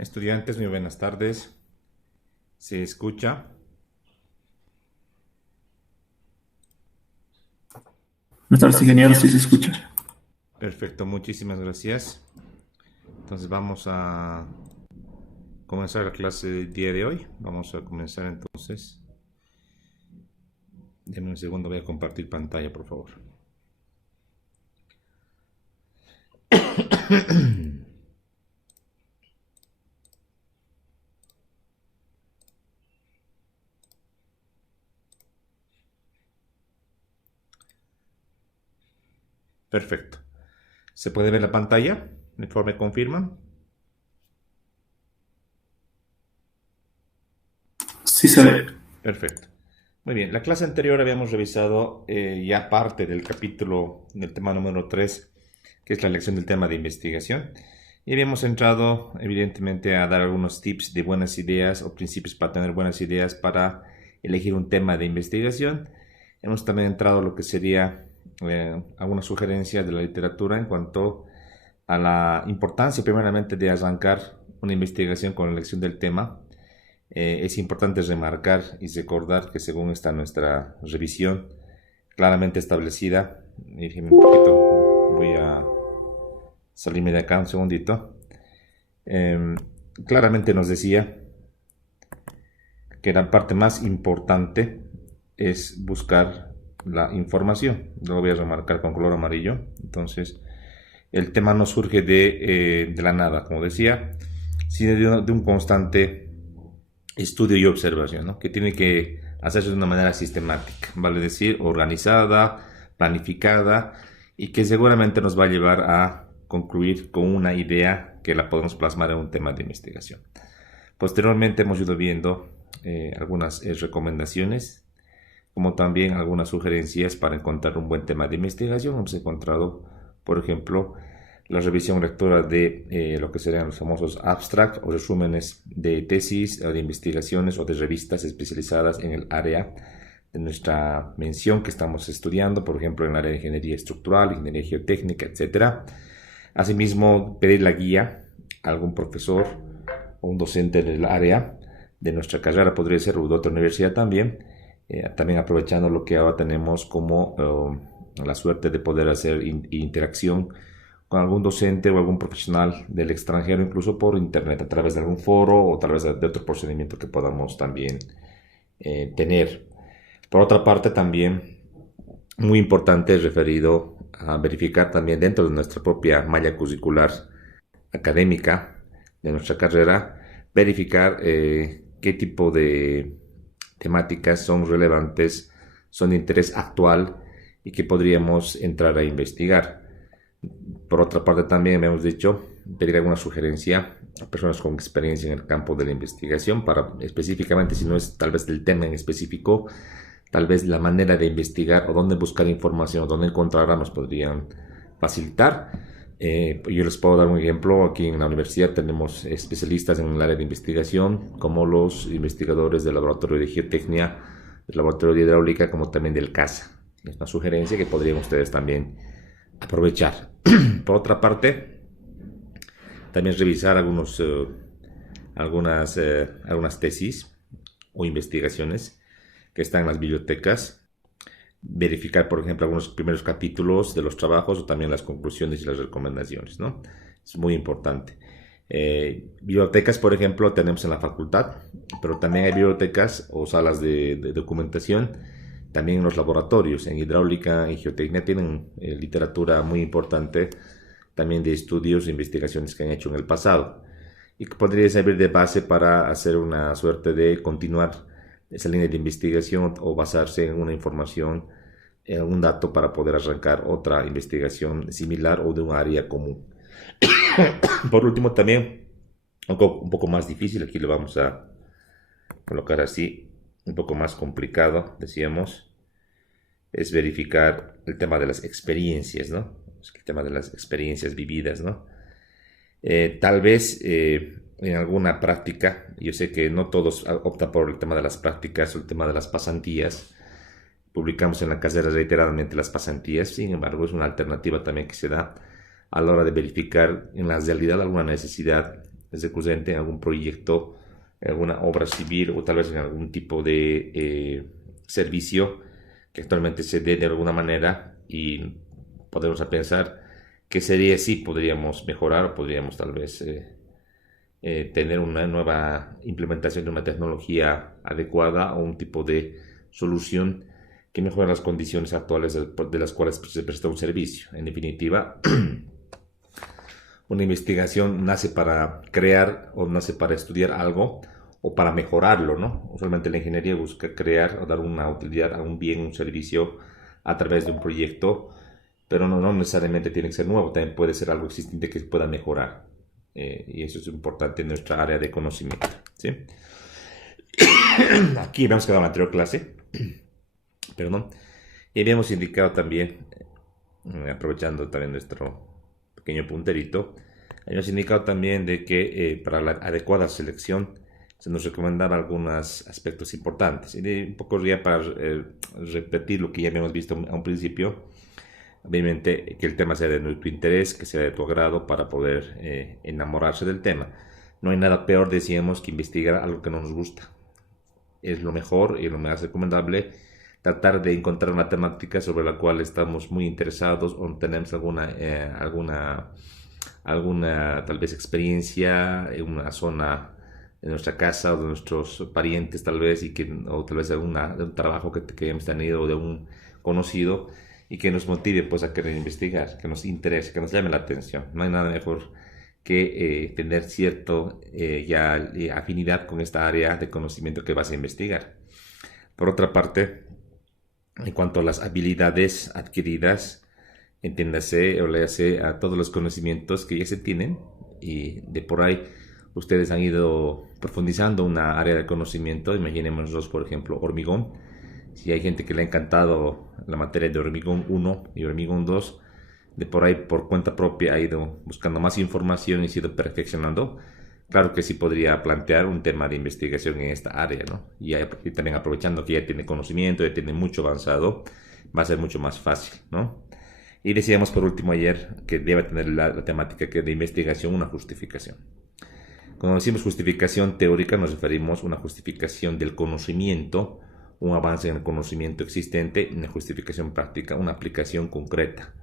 Estudiantes, muy buenas tardes. ¿Se escucha? Buenas tardes, ingeniero, sí se escucha. Perfecto, muchísimas gracias. Entonces vamos a comenzar la clase del día de hoy. Vamos a comenzar entonces. Denme un segundo, voy a compartir pantalla, por favor. Perfecto. ¿Se puede ver la pantalla? ¿El informe confirma? Sí se ve. Perfecto. Muy bien, la clase anterior habíamos revisado ya parte del capítulo del tema número 3, que es la elección del tema de investigación. Y habíamos entrado, evidentemente, a dar algunos tips de buenas ideas o principios para tener buenas ideas para elegir un tema de investigación. Hemos también entrado a lo que sería algunas sugerencias de la literatura en cuanto a la importancia, primeramente, de arrancar una investigación con la elección del tema. Es importante remarcar y recordar que según está nuestra revisión claramente establecida, déjenme un poquito, voy a salirme de acá un segundito, eh, claramente nos decía que la parte más importante es buscar la información. Lo voy a remarcar con color amarillo. Entonces, el tema no surge de la nada, como decía, sino de un constante estudio y observación, ¿no? Que tiene que hacerse de una manera sistemática, vale decir, organizada, planificada y que seguramente nos va a llevar a concluir con una idea que la podemos plasmar en un tema de investigación. Posteriormente hemos ido viendo algunas recomendaciones, como también algunas sugerencias para encontrar un buen tema de investigación. Hemos encontrado, por ejemplo, la revisión lectora de lo que serían los famosos abstracts o resúmenes de tesis, o de investigaciones o de revistas especializadas en el área de nuestra mención que estamos estudiando, por ejemplo, en el área de ingeniería estructural, ingeniería geotécnica, etcétera. Asimismo, pedir la guía a algún profesor o un docente del área de nuestra carrera, podría ser, o de otra universidad también, también aprovechando lo que ahora tenemos como la suerte de poder hacer interacción con algún docente o algún profesional del extranjero, incluso por internet, a través de algún foro o a través de otro procedimiento que podamos también tener. Por otra parte, también muy importante es referido a verificar también dentro de nuestra propia malla curricular académica de nuestra carrera, verificar qué tipo de temáticas son relevantes, son de interés actual y que podríamos entrar a investigar. Por otra parte, también hemos dicho pedir alguna sugerencia a personas con experiencia en el campo de la investigación para específicamente, si no es tal vez del tema en específico, tal vez la manera de investigar o dónde buscar información o dónde encontrarla nos podrían facilitar. Yo les puedo dar un ejemplo. Aquí en la universidad tenemos especialistas en el área de investigación, como los investigadores del laboratorio de geotecnia, del laboratorio de hidráulica, como también del CASA. Es una sugerencia que podrían ustedes también aprovechar. Por otra parte, también revisar algunas tesis o investigaciones que están en las bibliotecas, verificar, por ejemplo, algunos primeros capítulos de los trabajos o también las conclusiones y las recomendaciones, ¿no? Es muy importante. Bibliotecas, por ejemplo, tenemos en la facultad, pero también hay bibliotecas o salas de documentación, también en los laboratorios, en hidráulica y geotecnia tienen literatura muy importante, también de estudios e investigaciones que han hecho en el pasado y que podría servir de base para hacer una suerte de continuar esa línea de investigación o basarse en una información, en un dato para poder arrancar otra investigación similar o de un área común. Por último, también, un poco más difícil, aquí lo vamos a colocar así, un poco más complicado, decíamos, es verificar el tema de las experiencias, ¿no? El tema de las experiencias vividas, ¿no? Tal vez en alguna práctica, yo sé que no todos optan por el tema de las prácticas o el tema de las pasantías. Publicamos en la carrera reiteradamente las pasantías, sin embargo, es una alternativa también que se da a la hora de verificar en la realidad alguna necesidad es recurrente en algún proyecto, en alguna obra civil o tal vez en algún tipo de servicio que actualmente se dé de alguna manera y podemos pensar qué sería si podríamos mejorar o podríamos tal vez tener una nueva implementación de una tecnología adecuada o un tipo de solución que mejore las condiciones actuales de las cuales se presta un servicio. En definitiva, una investigación nace para crear o nace para estudiar algo o para mejorarlo, ¿no? Usualmente la ingeniería busca crear o dar una utilidad a un bien, un servicio a través de un proyecto, pero no necesariamente tiene que ser nuevo, también puede ser algo existente que se pueda mejorar. Y eso es importante en nuestra área de conocimiento, ¿sí? Aquí habíamos quedado en la anterior clase, perdón, y habíamos indicado también, aprovechando también nuestro pequeño punterito, habíamos indicado también de que para la adecuada selección se nos recomendaba algunos aspectos importantes. Y un poco ya para repetir lo que ya habíamos visto a un principio, obviamente que el tema sea de tu interés, que sea de tu agrado para poder enamorarse del tema. No hay nada peor, decíamos, que investigar algo que no nos gusta. Es lo mejor y lo más recomendable tratar de encontrar una temática sobre la cual estamos muy interesados o tenemos alguna tal vez experiencia en una zona de nuestra casa o de nuestros parientes tal vez o tal vez de un trabajo que hemos tenido o de un conocido y que nos motive pues a querer investigar, que nos interese, que nos llame la atención. No hay nada mejor que tener cierto afinidad con esta área de conocimiento que vas a investigar. Por otra parte, en cuanto a las habilidades adquiridas, entiéndase o léase a todos los conocimientos que ya se tienen y de por ahí ustedes han ido profundizando una área de conocimiento. Imaginémonos, por ejemplo, hormigón. Si hay gente que le ha encantado la materia de hormigón 1 y hormigón 2, de por ahí por cuenta propia ha ido buscando más información y se ha ido perfeccionando. Claro que sí podría plantear un tema de investigación en esta área, ¿no? Y también aprovechando que ya tiene conocimiento, ya tiene mucho avanzado, va a ser mucho más fácil, ¿no? Y decíamos por último ayer que debe tener la temática que de investigación una justificación. Cuando decimos justificación teórica nos referimos a una justificación del conocimiento, un avance en el conocimiento existente, una justificación práctica, una aplicación concreta,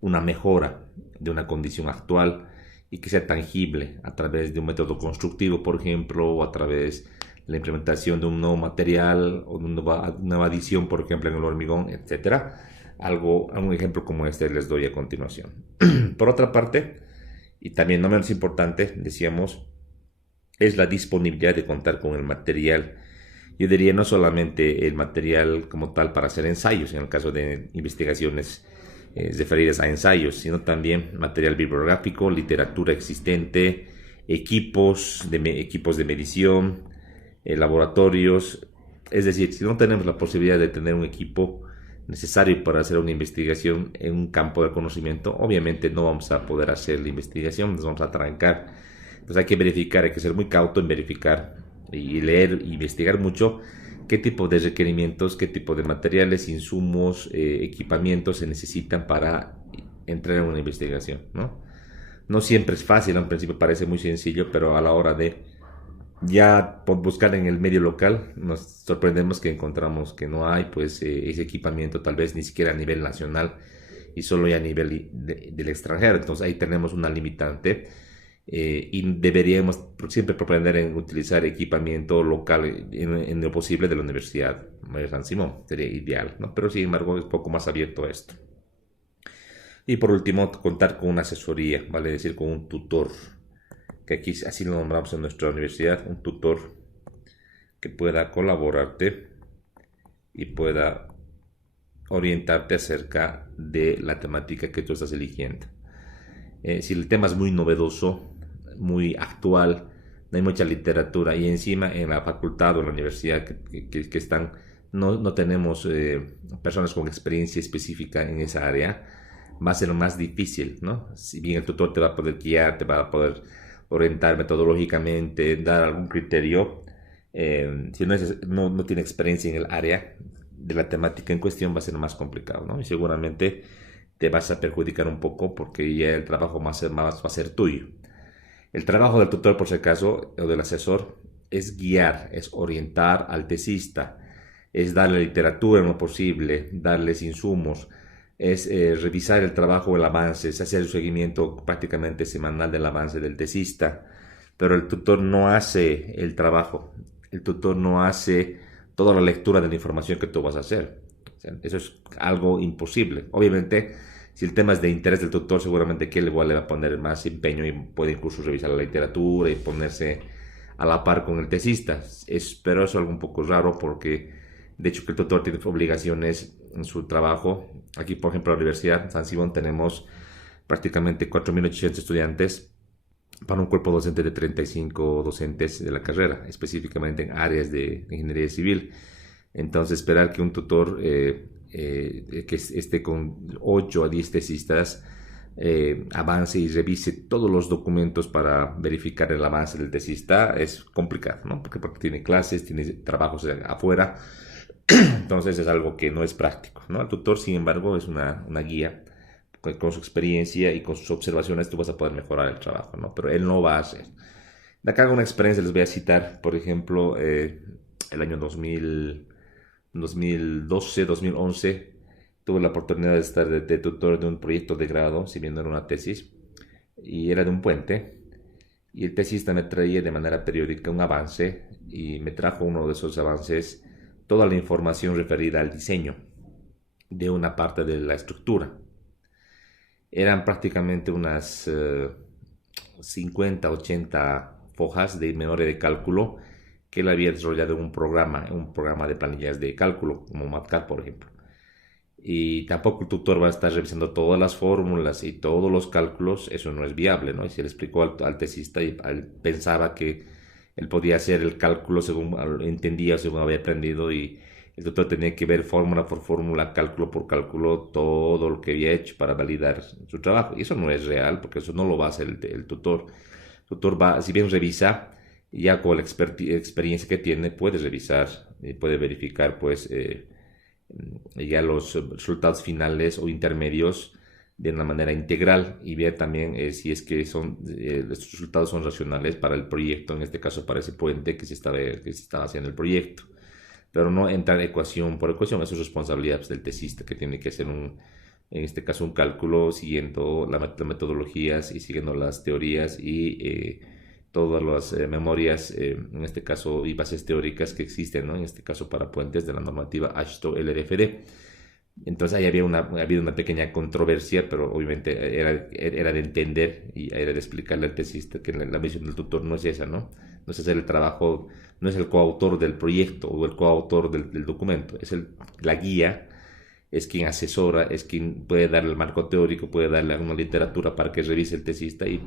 una mejora de una condición actual y que sea tangible a través de un método constructivo, por ejemplo, o a través de la implementación de un nuevo material o de una nueva adición, por ejemplo, en el hormigón, etcétera. Un ejemplo como este les doy a continuación. Por otra parte, y también no menos importante, decíamos, es la disponibilidad de contar con el material. Yo diría no solamente el material como tal para hacer ensayos, en el caso de investigaciones referidas a ensayos, sino también material bibliográfico, literatura existente, equipos de medición, laboratorios. Es decir, si no tenemos la posibilidad de tener un equipo necesario para hacer una investigación en un campo de conocimiento, obviamente no vamos a poder hacer la investigación, nos vamos a trancar. Entonces hay que verificar, hay que ser muy cauto en verificar y leer, investigar mucho qué tipo de requerimientos, qué tipo de materiales, insumos, equipamientos se necesitan para entrar en una investigación, ¿no? No siempre es fácil, al principio parece muy sencillo, pero a la hora de ya por buscar en el medio local nos sorprendemos que encontramos que no hay pues ese equipamiento tal vez ni siquiera a nivel nacional y solo ya a nivel del extranjero. Entonces ahí tenemos una limitante y deberíamos siempre propender en utilizar equipamiento local en lo posible de la Universidad Mayor San Simón, sería ideal, ¿no? Pero sin embargo es poco más abierto a esto. Y por último, contar con una asesoría, vale decir, con un tutor, que aquí así lo nombramos en nuestra universidad, un tutor que pueda colaborarte y pueda orientarte acerca de la temática que tú estás eligiendo. Si el tema es muy novedoso, muy actual, no hay mucha literatura y encima en la facultad o en la universidad que están, no tenemos personas con experiencia específica en esa área, va a ser más difícil, ¿no? Si bien el tutor te va a poder guiar, te va a poder orientar metodológicamente, dar algún criterio, si no tiene experiencia en el área de la temática en cuestión va a ser más complicado, ¿no? Y seguramente te vas a perjudicar un poco porque ya el trabajo va a ser tuyo. El trabajo del tutor, por si acaso, o del asesor, es guiar, es orientar al tesista, es darle literatura en lo posible, darles insumos, es revisar el trabajo o el avance, es hacer el seguimiento prácticamente semanal del avance del tesista, pero el tutor no hace el trabajo, el tutor no hace toda la lectura de la información que tú vas a hacer. O sea, eso es algo imposible. Obviamente, si el tema es de interés del tutor, seguramente que él igual le va a poner más empeño y puede incluso revisar la literatura y ponerse a la par con el tesista. Pero eso es algo un poco raro porque, de hecho, que el tutor tiene obligaciones en su trabajo. Aquí, por ejemplo, en la Universidad San Simón tenemos prácticamente 4.800 estudiantes para un cuerpo docente de 35 docentes de la carrera, específicamente en áreas de ingeniería civil. Entonces, esperar que un tutor que esté con 8 a 10 tesistas avance y revise todos los documentos para verificar el avance del tesista es complicado, ¿no? Porque tiene clases, tiene trabajos afuera, entonces es algo que no es práctico, ¿no? El tutor, sin embargo, es una guía. Con su experiencia y con sus observaciones tú vas a poder mejorar el trabajo, ¿no? Pero él no va a hacer. De acá una experiencia les voy a citar, por ejemplo, el año 2012, 2011, tuve la oportunidad de estar de tutor de un proyecto de grado, si bien no era una tesis, y era de un puente, y el tesista me traía de manera periódica un avance, y me trajo uno de esos avances, toda la información referida al diseño de una parte de la estructura. Eran prácticamente unas 50, 80 fojas de memoria de cálculo que él había desarrollado en un programa de planillas de cálculo, como MATLAB, por ejemplo. Y tampoco el tutor va a estar revisando todas las fórmulas y todos los cálculos, eso no es viable, ¿no? Y se le explicó al tesista y él pensaba que él podía hacer el cálculo según entendía, según había aprendido, y el tutor tenía que ver fórmula por fórmula, cálculo por cálculo, todo lo que había hecho para validar su trabajo. Y eso no es real, porque eso no lo va a hacer el tutor. El tutor va, si bien revisa, ya con la experiencia que tiene, puede revisar, puede verificar, pues, ya los resultados finales o intermedios de una manera integral y ver también si es que estos resultados son racionales para el proyecto, en este caso para ese puente que se estaba haciendo el proyecto. Pero no entrar ecuación por ecuación, eso es responsabilidad pues, del tesista que tiene que hacer en este caso un cálculo siguiendo las metodologías y siguiendo las teorías y todas las memorias, en este caso, y bases teóricas que existen, ¿no? En este caso para puentes de la normativa AASHTO LRFD. Entonces ahí había una pequeña controversia, pero obviamente era de entender y era de explicarle al tesista que la misión del tutor no es esa, ¿no? No es hacer el trabajo, no es el coautor del proyecto o el coautor del documento, es la guía, es quien asesora, es quien puede darle el marco teórico, puede darle alguna literatura para que revise el tesista y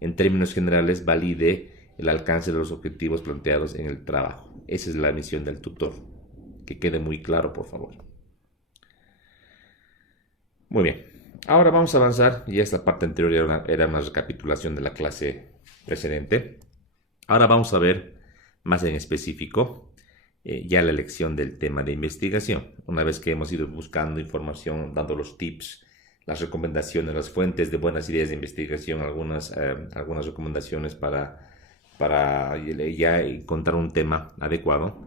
en términos generales valide el alcance de los objetivos planteados en el trabajo. Esa es la misión del tutor. Que quede muy claro, por favor. Muy bien. Ahora vamos a avanzar. Ya esta parte anterior era una recapitulación de la clase precedente. Ahora vamos a ver más en específico ya la elección del tema de investigación. Una vez que hemos ido buscando información, dando los tips, las recomendaciones, las fuentes de buenas ideas de investigación, algunas recomendaciones para ya encontrar un tema adecuado.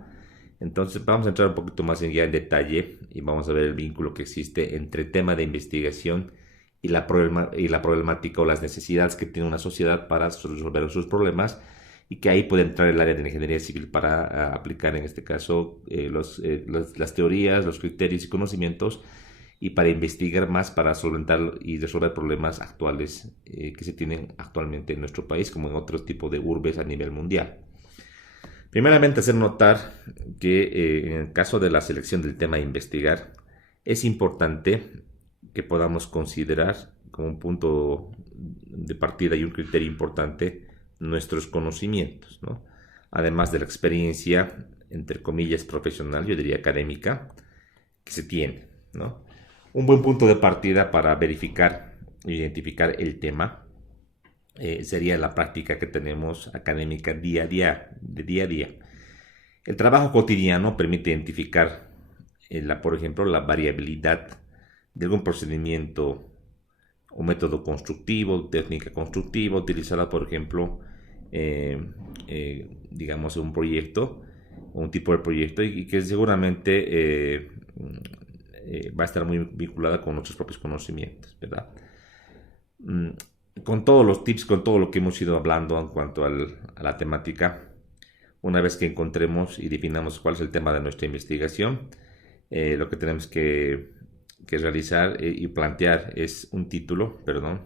Entonces vamos a entrar un poquito más ya en detalle y vamos a ver el vínculo que existe entre tema de investigación y la problemática o las necesidades que tiene una sociedad para resolver sus problemas y que ahí puede entrar el área de la ingeniería civil para aplicar en este caso las teorías, los criterios y conocimientos y para investigar más para solventar y resolver problemas actuales que se tienen actualmente en nuestro país como en otros tipos de urbes a nivel mundial. Primeramente, hacer notar que en el caso de la selección del tema a investigar, es importante que podamos considerar como un punto de partida y un criterio importante nuestros conocimientos, ¿no? Además de la experiencia, entre comillas, profesional, yo diría académica, que se tiene, ¿no? Un buen punto de partida para verificar e identificar el tema sería la práctica que tenemos académica día a día, de día a día. El trabajo cotidiano permite identificar, por ejemplo, la variabilidad de algún procedimiento un método constructivo, técnica constructiva, utilizada, por ejemplo, digamos, un proyecto, un tipo de proyecto, y que seguramente va a estar muy vinculada con nuestros propios conocimientos, ¿verdad? Mm, con todos los tips, con todo lo que hemos ido hablando en cuanto a la temática, una vez que encontremos y definamos cuál es el tema de nuestra investigación, lo que tenemos que realizar y plantear es un título, perdón,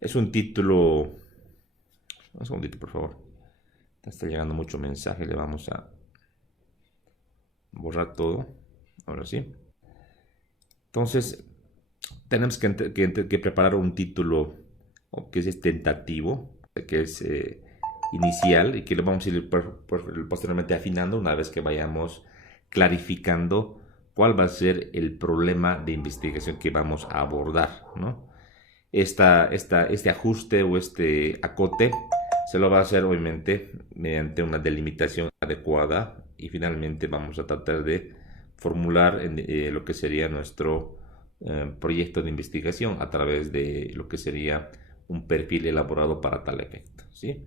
es un título, un segundito por favor, está llegando mucho mensaje, le vamos a borrar todo, ahora sí. Entonces, tenemos que preparar un título que es tentativo, que es inicial y que lo vamos a ir posteriormente afinando una vez que vayamos clarificando cuál va a ser el problema de investigación que vamos a abordar, ¿no? Este ajuste o este acote se lo va a hacer obviamente mediante una delimitación adecuada y finalmente vamos a tratar de formular lo que sería nuestro proyecto de investigación a través de lo que sería un perfil elaborado para tal efecto, ¿sí?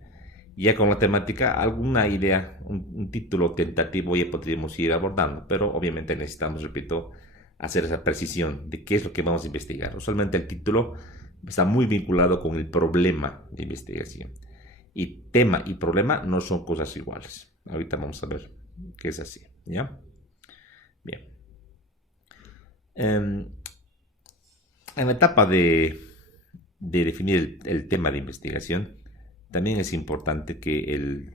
Ya con la temática, alguna idea, un título tentativo ya podríamos ir abordando, pero obviamente necesitamos, repito, hacer esa precisión de qué es lo que vamos a investigar. Usualmente el título está muy vinculado con el problema de investigación. Y tema y problema no son cosas iguales. Ahorita vamos a ver qué es así, ¿ya? Bien. En la etapa de definir el tema de investigación, también es importante que el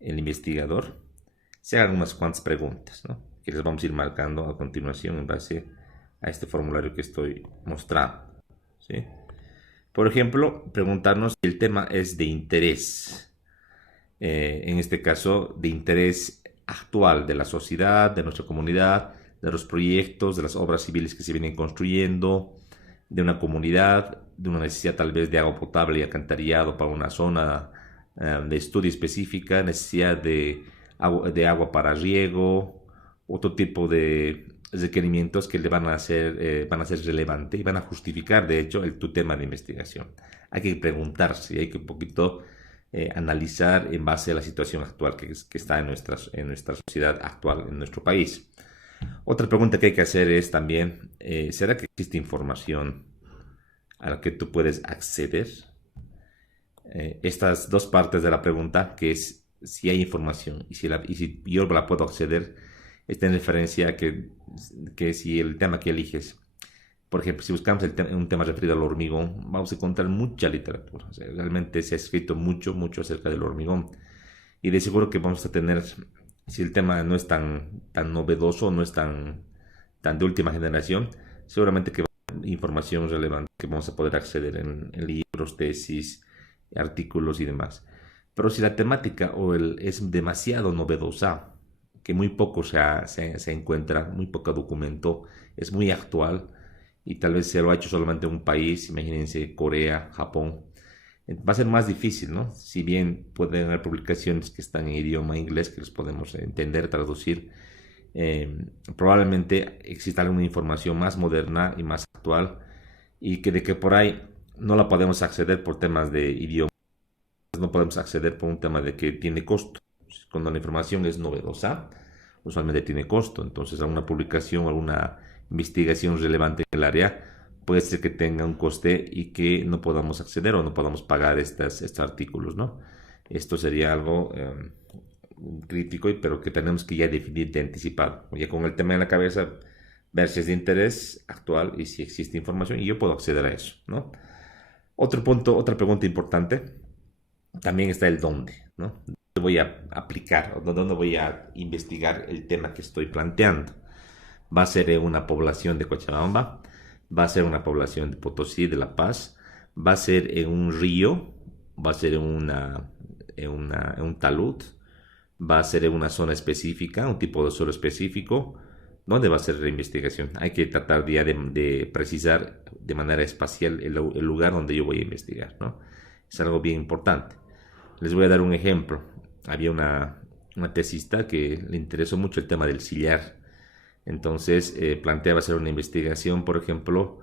investigador se haga unas cuantas preguntas, ¿no? Que les vamos a ir marcando a continuación en base a este formulario que estoy mostrando, ¿sí? Por ejemplo, preguntarnos si el tema es de interés, en este caso, de interés actual de la sociedad, de nuestra comunidad, de los proyectos, de las obras civiles que se vienen construyendo, de una comunidad, de una necesidad tal vez de agua potable y alcantarillado para una zona de estudio específica, necesidad de agua para riego, otro tipo de requerimientos que le van a ser relevantes y van a justificar, de hecho, tu tema de investigación. Hay que preguntarse, hay que un poquito analizar en base a la situación actual que está en nuestra sociedad actual, en nuestro país. Otra pregunta que hay que hacer es también, ¿será que existe información a la que tú puedes acceder? Estas dos partes de la pregunta, que es si hay información y si yo la puedo acceder, está en referencia a que si el tema que eliges, por ejemplo, si buscamos un tema referido al hormigón, vamos a encontrar mucha literatura. O sea, realmente se ha escrito mucho, mucho acerca del hormigón. Y de seguro que vamos a tener, si el tema no es tan novedoso, no es tan de última generación, seguramente que va a haber información relevante que vamos a poder acceder en libros, tesis, artículos y demás. Pero si la temática es demasiado novedosa, que muy poco se encuentra, muy poco documento, es muy actual y tal vez se lo ha hecho solamente un país, imagínense Corea, Japón, va a ser más difícil, ¿no? Si bien pueden haber publicaciones que están en idioma inglés que los podemos entender, traducir, probablemente exista alguna información más moderna y más actual y que de que por ahí no la podemos acceder por temas de idioma, no podemos acceder por un tema de que tiene costo. Cuando la información es novedosa, usualmente tiene costo. Entonces, alguna publicación, alguna investigación relevante en el área puede ser que tenga un coste y que no podamos acceder o no podamos pagar estos artículos, ¿no? Esto sería algo crítico, pero que tenemos que ya definir de anticipado. Ya con el tema en la cabeza, ver si es de interés actual y si existe información y yo puedo acceder a eso, ¿no? Otro punto, otra pregunta importante, también está el dónde, ¿no? ¿Dónde voy a aplicar o dónde voy a investigar el tema que estoy planteando? ¿Va a ser en una población de Cochabamba? ¿Va a ser una población de Potosí, de La Paz? ¿Va a ser en un río? ¿Va a ser en un talud? ¿Va a ser en una zona específica, un tipo de suelo específico? ¿Dónde va a ser la investigación? Hay que tratar ya de precisar de manera espacial el lugar donde yo voy a investigar, ¿no? Es algo bien importante. Les voy a dar un ejemplo. Había una tesista que le interesó mucho el tema del sillar Entonces planteaba hacer una investigación, por ejemplo,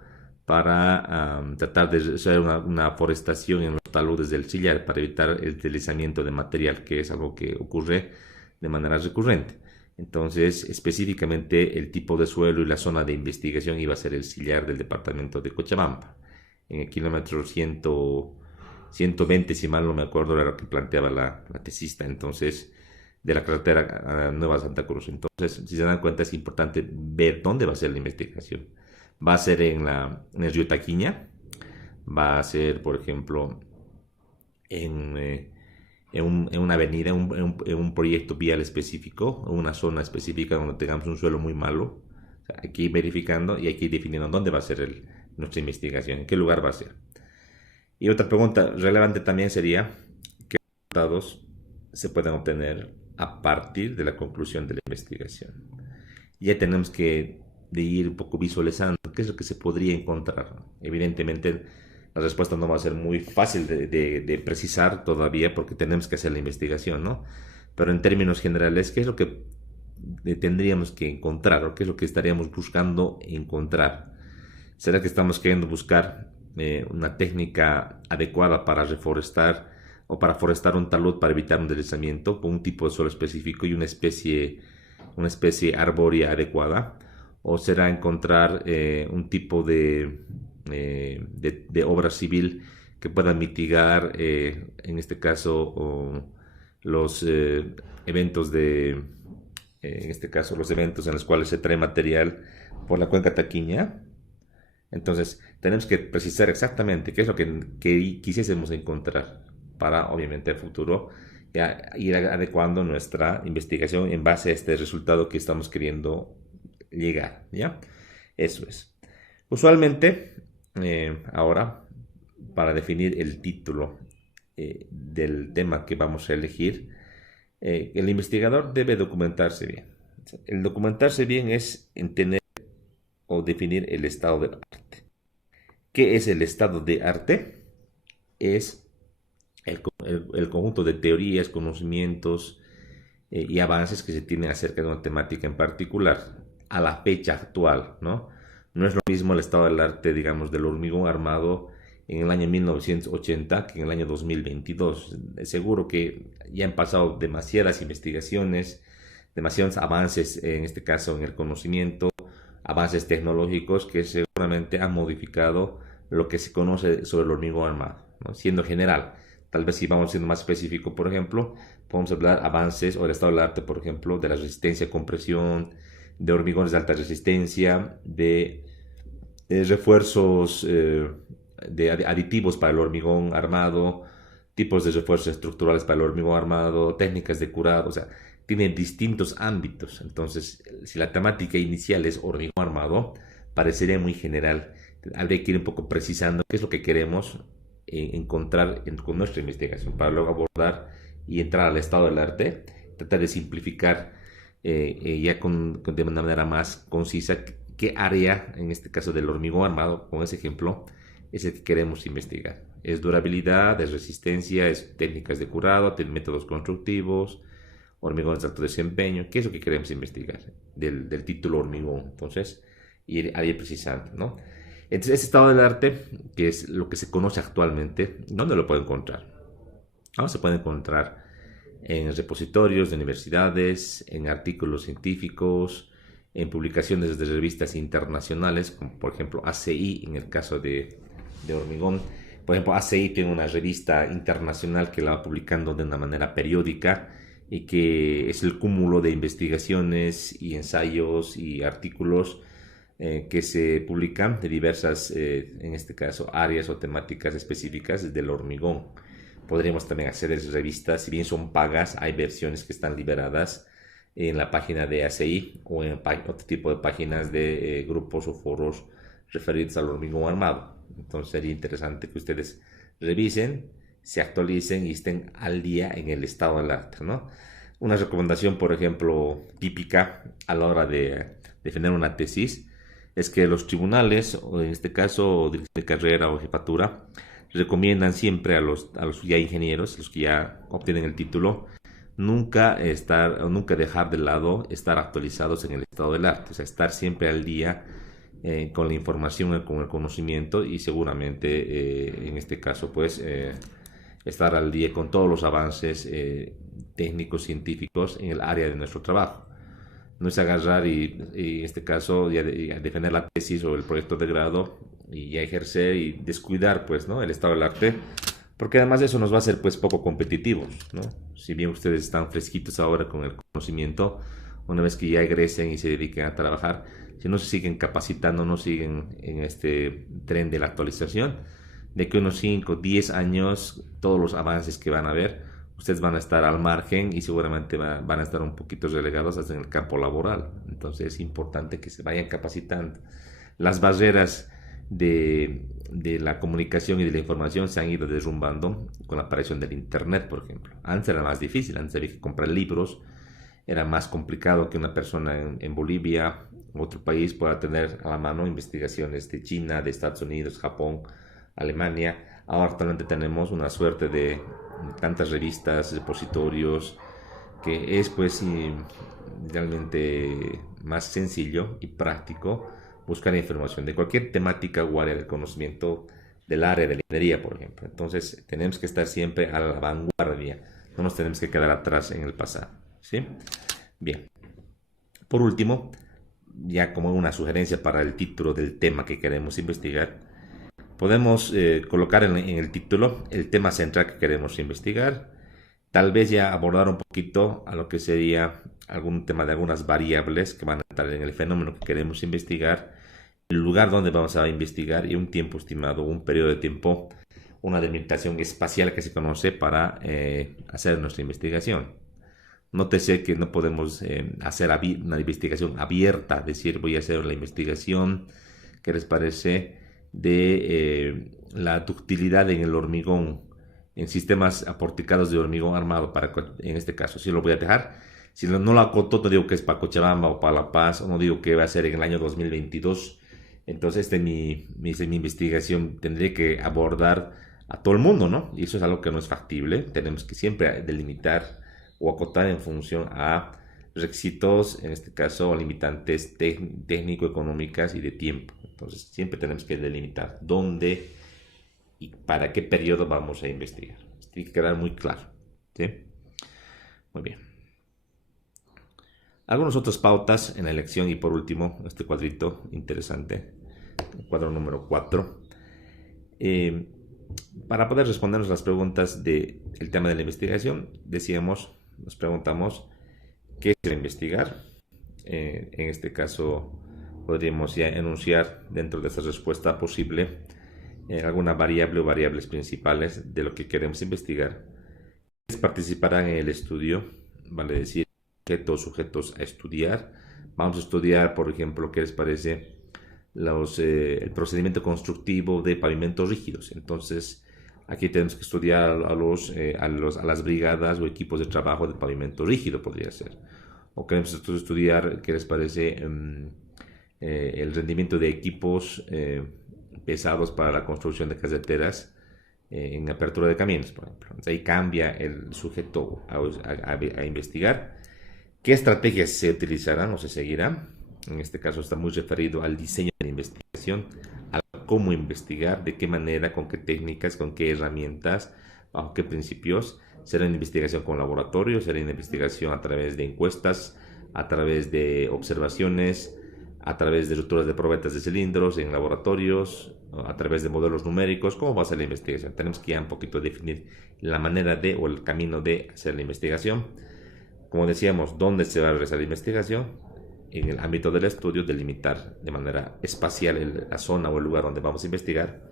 para tratar de hacer una forestación en los taludes del sillar para evitar el deslizamiento de material, que es algo que ocurre de manera recurrente. Entonces, específicamente el tipo de suelo y la zona de investigación iba a ser el sillar del departamento de Cochabamba, en el kilómetro 120, si mal no me acuerdo, era lo que planteaba la tesista. Entonces, de la carretera a Nueva Santa Cruz. Entonces, si se dan cuenta, es importante ver dónde va a ser la investigación. Va a ser en el río Taquiña, va a ser, por ejemplo, en, en una avenida, en un proyecto vial específico, en una zona específica donde tengamos un suelo muy malo. O sea, hay que ir verificando y hay que ir definiendo dónde va a ser nuestra investigación, en qué lugar va a ser. Y otra pregunta relevante también sería, ¿qué resultados se pueden obtener a partir de la conclusión de la investigación? Ya tenemos que de ir un poco visualizando qué es lo que se podría encontrar. Evidentemente, la respuesta no va a ser muy fácil de precisar todavía porque tenemos que hacer la investigación, ¿no? Pero en términos generales, ¿qué es lo que tendríamos que encontrar o qué es lo que estaríamos buscando encontrar? ¿Será que estamos queriendo buscar una técnica adecuada para reforestar o para forestar un talud para evitar un deslizamiento con un tipo de suelo específico y una especie arbórea adecuada? ¿O será encontrar un tipo de obra civil que pueda mitigar, en este caso, los eventos en este caso, los eventos en los cuales se trae material por la cuenca Taquiña? Entonces, tenemos que precisar exactamente qué es lo que quisiésemos encontrar para, obviamente, el futuro ya ir adecuando nuestra investigación en base a este resultado que estamos queriendo llegar, ¿ya? Eso es. Usualmente, ahora, para definir el título del tema que vamos a elegir, el investigador debe documentarse bien. El documentarse bien es entender o definir el estado del arte. ¿Qué es el estado de arte? Es el conjunto de teorías, conocimientos y avances que se tienen acerca de una temática en particular a la fecha actual, ¿no? No es lo mismo el estado del arte, digamos, del hormigón armado en el año 1980 que en el año 2022. Seguro que ya han pasado demasiadas investigaciones, demasiados avances, en este caso en el conocimiento, avances tecnológicos que seguramente han modificado lo que se conoce sobre el hormigón armado, ¿no? Siendo general. Tal vez si vamos siendo más específico, por ejemplo, podemos hablar avances o el estado del arte, por ejemplo, de la resistencia a compresión, de hormigones de alta resistencia, de refuerzos de aditivos para el hormigón armado, tipos de refuerzos estructurales para el hormigón armado, técnicas de curado, o sea, tienen distintos ámbitos. Entonces, si la temática inicial es hormigón armado, parecería muy general. Habría que ir un poco precisando qué es lo que queremos encontrar con nuestra investigación para luego abordar y entrar al estado del arte, tratar de simplificar ya de una manera más concisa qué área, en este caso del hormigón armado, con ese ejemplo, es el que queremos investigar. Es durabilidad, es resistencia, es técnicas de curado, métodos constructivos, hormigones de alto desempeño, qué es lo que queremos investigar del título hormigón. Entonces, ir precisando, ¿no? Entonces, ese estado del arte, que es lo que se conoce actualmente, ¿dónde lo puede encontrar? ¿No? Se puede encontrar en repositorios de universidades, en artículos científicos, en publicaciones de revistas internacionales, como por ejemplo ACI en el caso de hormigón. Por ejemplo, ACI tiene una revista internacional que la va publicando de una manera periódica y que es el cúmulo de investigaciones y ensayos y artículos que se publican de diversas, en este caso, áreas o temáticas específicas del hormigón. Podríamos también acceder a revistas, si bien son pagas, hay versiones que están liberadas en la página de ACI o en otro tipo de páginas de grupos o foros referidos al hormigón armado. Entonces sería interesante que ustedes revisen, se actualicen y estén al día en el estado del arte, ¿no? Una recomendación, por ejemplo, típica a la hora de defender una tesis es que los tribunales, o en este caso de carrera o jefatura, recomiendan siempre a los ya ingenieros, los que ya obtienen el título, nunca dejar de lado estar actualizados en el estado del arte, o sea, estar siempre al día con la información, con el conocimiento y seguramente en este caso pues estar al día con todos los avances técnicos, científicos en el área de nuestro trabajo. No es agarrar y en este caso ya defender la tesis o el proyecto de grado y ya ejercer y descuidar pues, ¿no? el estado del arte, porque además eso nos va a hacer pues poco competitivos, ¿no? Si bien ustedes están fresquitos ahora con el conocimiento, una vez que ya egresen y se dediquen a trabajar, si no se siguen capacitando, no siguen en este tren de la actualización, de que unos 5 10 años, todos los avances que van a haber, ustedes van a estar al margen y seguramente van a estar un poquito relegados hasta en el campo laboral. Entonces es importante que se vayan capacitando. Las barreras de la comunicación y de la información se han ido derrumbando con la aparición del Internet, por ejemplo. Antes era más difícil, antes había que comprar libros, era más complicado que una persona en Bolivia u otro país pueda tener a la mano investigaciones de China, de Estados Unidos, Japón, Alemania. Ahora actualmente tenemos una suerte de tantas revistas, repositorios, que es pues realmente más sencillo y práctico buscar información de cualquier temática o área del conocimiento del área de la ingeniería, por ejemplo. Entonces tenemos que estar siempre a la vanguardia, no nos tenemos que quedar atrás en el pasado, ¿sí? Bien. Por último, ya como una sugerencia para el título del tema que queremos investigar, podemos colocar en el título el tema central que queremos investigar, tal vez ya abordar un poquito a lo que sería algún tema de algunas variables que van a estar en el fenómeno que queremos investigar, el lugar donde vamos a investigar y un tiempo estimado, un periodo de tiempo, una delimitación espacial que se conoce para hacer nuestra investigación. Nótese que no podemos hacer una investigación abierta, decir voy a hacer la investigación, ¿qué les parece? De la ductilidad en el hormigón, en sistemas aporticados de hormigón armado, en este caso, si lo voy a dejar. Si no lo acoto, no digo que es para Cochabamba o para La Paz, o no digo que va a ser en el año 2022. Entonces, mi investigación tendría que abordar a todo el mundo, ¿no? Y eso es algo que no es factible. Tenemos que siempre delimitar o acotar en función a requisitos, en este caso limitantes técnico-económicas y de tiempo. Entonces siempre tenemos que delimitar dónde y para qué periodo vamos a investigar. Tiene que quedar muy claro, ¿sí? Muy bien. Algunas otras pautas en la elección y por último, este cuadrito interesante, el cuadro número 4. Para poder respondernos las preguntas del tema de la investigación, nos preguntamos qué es investigar. En este caso, podríamos ya enunciar dentro de esta respuesta posible alguna variable o variables principales de lo que queremos investigar. Participarán en el estudio, vale decir, sujetos a estudiar. Vamos a estudiar, por ejemplo, qué les parece el procedimiento constructivo de pavimentos rígidos. Entonces, aquí tenemos que estudiar a las brigadas o equipos de trabajo de pavimento rígido, podría ser. O queremos estudiar, ¿qué les parece? El rendimiento de equipos pesados para la construcción de carreteras en apertura de caminos, por ejemplo. Entonces, ahí cambia el sujeto a investigar. ¿Qué estrategias se utilizarán o se seguirán? En este caso está muy referido al diseño de la investigación, a cómo investigar, de qué manera, con qué técnicas, con qué herramientas, bajo qué principios. Será una investigación con laboratorio, será una investigación a través de encuestas, a través de observaciones, a través de rupturas de probetas de cilindros en laboratorios, a través de modelos numéricos. ¿Cómo va a ser la investigación? Tenemos que ya un poquito definir la manera de o el camino de hacer la investigación. Como decíamos, ¿dónde se va a realizar la investigación? En el ámbito del estudio, delimitar de manera espacial la zona o el lugar donde vamos a investigar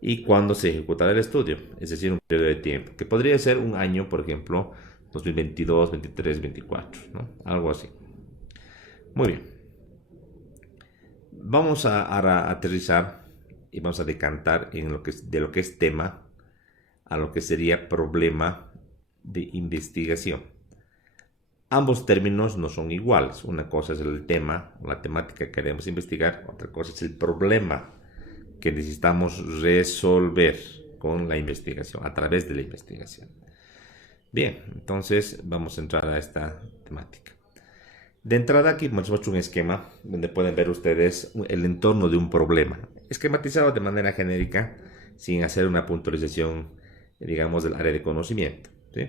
y cuándo se ejecutará el estudio, es decir, un periodo de tiempo, que podría ser un año, por ejemplo, 2022, 23, 24, ¿no? Algo así. Muy bien. Vamos a aterrizar y vamos a decantar de lo que es tema a lo que sería problema de investigación. Ambos términos no son iguales. Una cosa es el tema, la temática que queremos investigar, otra cosa es el problema que necesitamos resolver con la investigación, a través de la investigación. Bien, entonces vamos a entrar a esta temática. De entrada aquí les muestro un esquema donde pueden ver ustedes el entorno de un problema, esquematizado de manera genérica, sin hacer una puntualización, digamos, del área de conocimiento, ¿sí?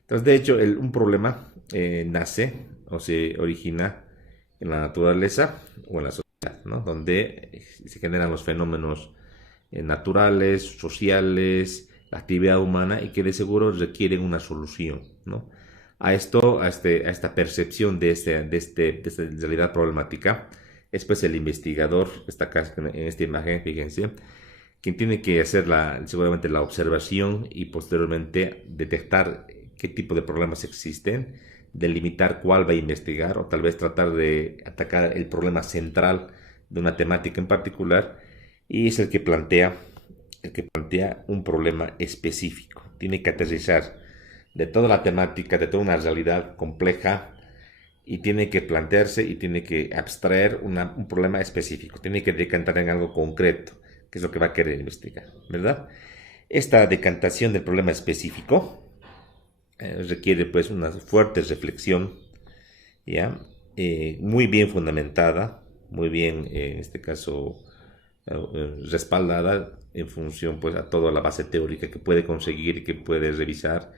Entonces, de hecho, un problema nace o se origina en la naturaleza o en la sociedad, ¿no? Donde se generan los fenómenos naturales, sociales, la actividad humana y que de seguro requieren una solución, ¿no? A esto, a esta percepción de esta realidad problemática, es pues el investigador, está acá en esta imagen, fíjense, quien tiene que hacer seguramente la observación y posteriormente detectar qué tipo de problemas existen, delimitar cuál va a investigar o tal vez tratar de atacar el problema central de una temática en particular y es el que plantea un problema específico. Tiene que aterrizar de toda la temática, de toda una realidad compleja y tiene que plantearse y tiene que abstraer un problema específico. Tiene que decantar en algo concreto, que es lo que va a querer investigar, ¿verdad? Esta decantación del problema específico requiere pues una fuerte reflexión, ¿ya? Muy bien fundamentada, muy bien, en este caso, respaldada en función pues a toda la base teórica que puede conseguir y que puede revisar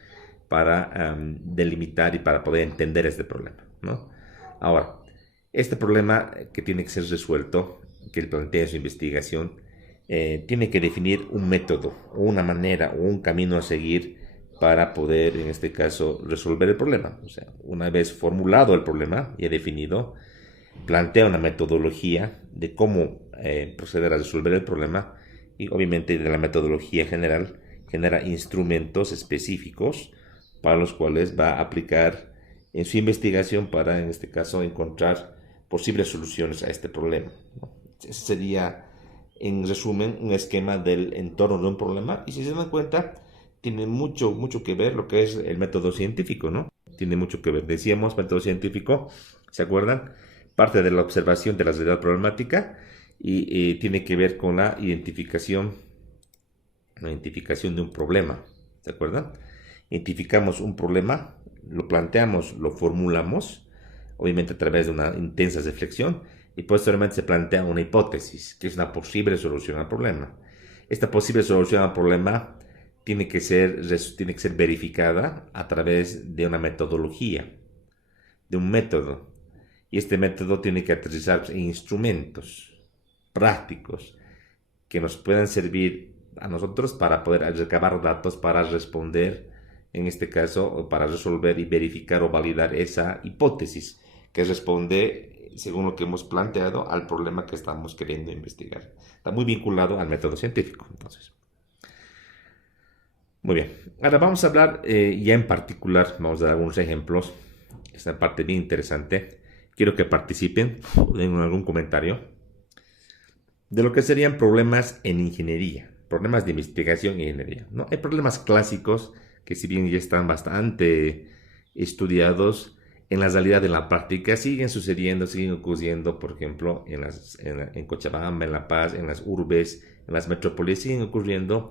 para delimitar y para poder entender este problema, ¿no? Ahora, este problema que tiene que ser resuelto, que él plantea en su investigación, tiene que definir un método, o una manera, o un camino a seguir para poder, en este caso, resolver el problema. O sea, una vez formulado el problema y definido, plantea una metodología de cómo proceder a resolver el problema y obviamente de la metodología general genera instrumentos específicos para los cuales va a aplicar en su investigación para, en este caso, encontrar posibles soluciones a este problema, ¿no? Ese sería, en resumen, un esquema del entorno de un problema y si se dan cuenta, tiene mucho que ver lo que es el método científico, ¿no? Tiene mucho que ver. Decíamos, método científico, ¿se acuerdan? Parte de la observación de la realidad problemática y tiene que ver con la identificación de un problema, ¿se acuerdan? Identificamos un problema, lo planteamos, lo formulamos, obviamente a través de una intensa reflexión, y posteriormente se plantea una hipótesis, que es una posible solución al problema. Esta posible solución al problema tiene que ser verificada a través de una metodología, de un método, y este método tiene que aterrizar en instrumentos prácticos que nos puedan servir a nosotros para poder recabar datos para responder, en este caso, para resolver y verificar o validar esa hipótesis que responde, según lo que hemos planteado, al problema que estamos queriendo investigar. Está muy vinculado al método científico, entonces. Muy bien, ahora vamos a hablar ya en particular, vamos a dar algunos ejemplos, esta parte bien interesante. Quiero que participen en algún comentario de lo que serían problemas en ingeniería, problemas de investigación en ingeniería, ¿no? Hay problemas clásicos que si bien ya están bastante estudiados, en la realidad de la práctica siguen sucediendo, siguen ocurriendo, por ejemplo, en Cochabamba, en La Paz, en las urbes, en las metrópolis, siguen ocurriendo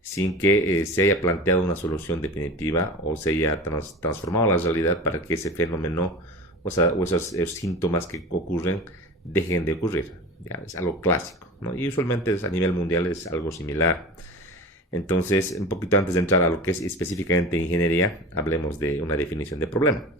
sin que se haya planteado una solución definitiva o se haya transformado la realidad para que ese fenómeno o esos síntomas que ocurren dejen de ocurrir. Ya, es algo clásico, ¿no? Y usualmente a nivel mundial es algo similar. Entonces, un poquito antes de entrar a lo que es específicamente ingeniería, hablemos de una definición de problema.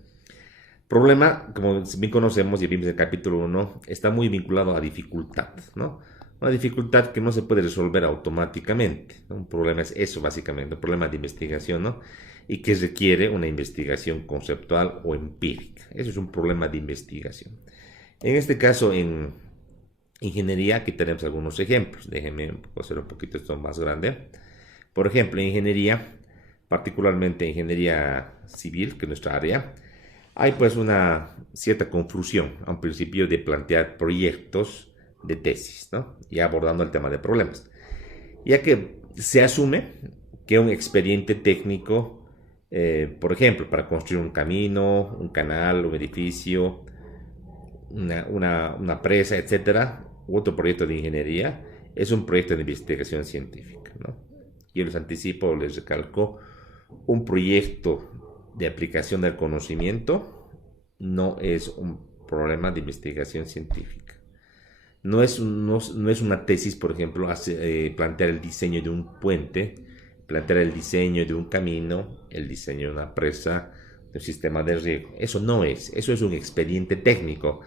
Problema, como bien conocemos y vimos en el capítulo 1, está muy vinculado a dificultad, ¿no? Una dificultad que no se puede resolver automáticamente, ¿no? Un problema es eso básicamente, un problema de investigación, ¿no? Y que requiere una investigación conceptual o empírica. Eso es un problema de investigación. En este caso, en ingeniería, aquí tenemos algunos ejemplos. Déjenme hacer un poquito esto más grande. Por ejemplo, en ingeniería, particularmente ingeniería civil, que es nuestra área, hay pues una cierta confusión a un principio de plantear proyectos de tesis, ¿no? Y abordando el tema de problemas. Ya que se asume que un expediente técnico, por ejemplo, para construir un camino, un canal, un edificio, una presa, etcétera, u otro proyecto de ingeniería, es un proyecto de investigación científica, ¿no? Yo les anticipo, les recalco, Un proyecto de aplicación del conocimiento no es un problema de investigación científica. No es una tesis, por ejemplo, plantear el diseño de un puente, plantear el diseño de un camino, el diseño de una presa, de un sistema de riego. Eso es un expediente técnico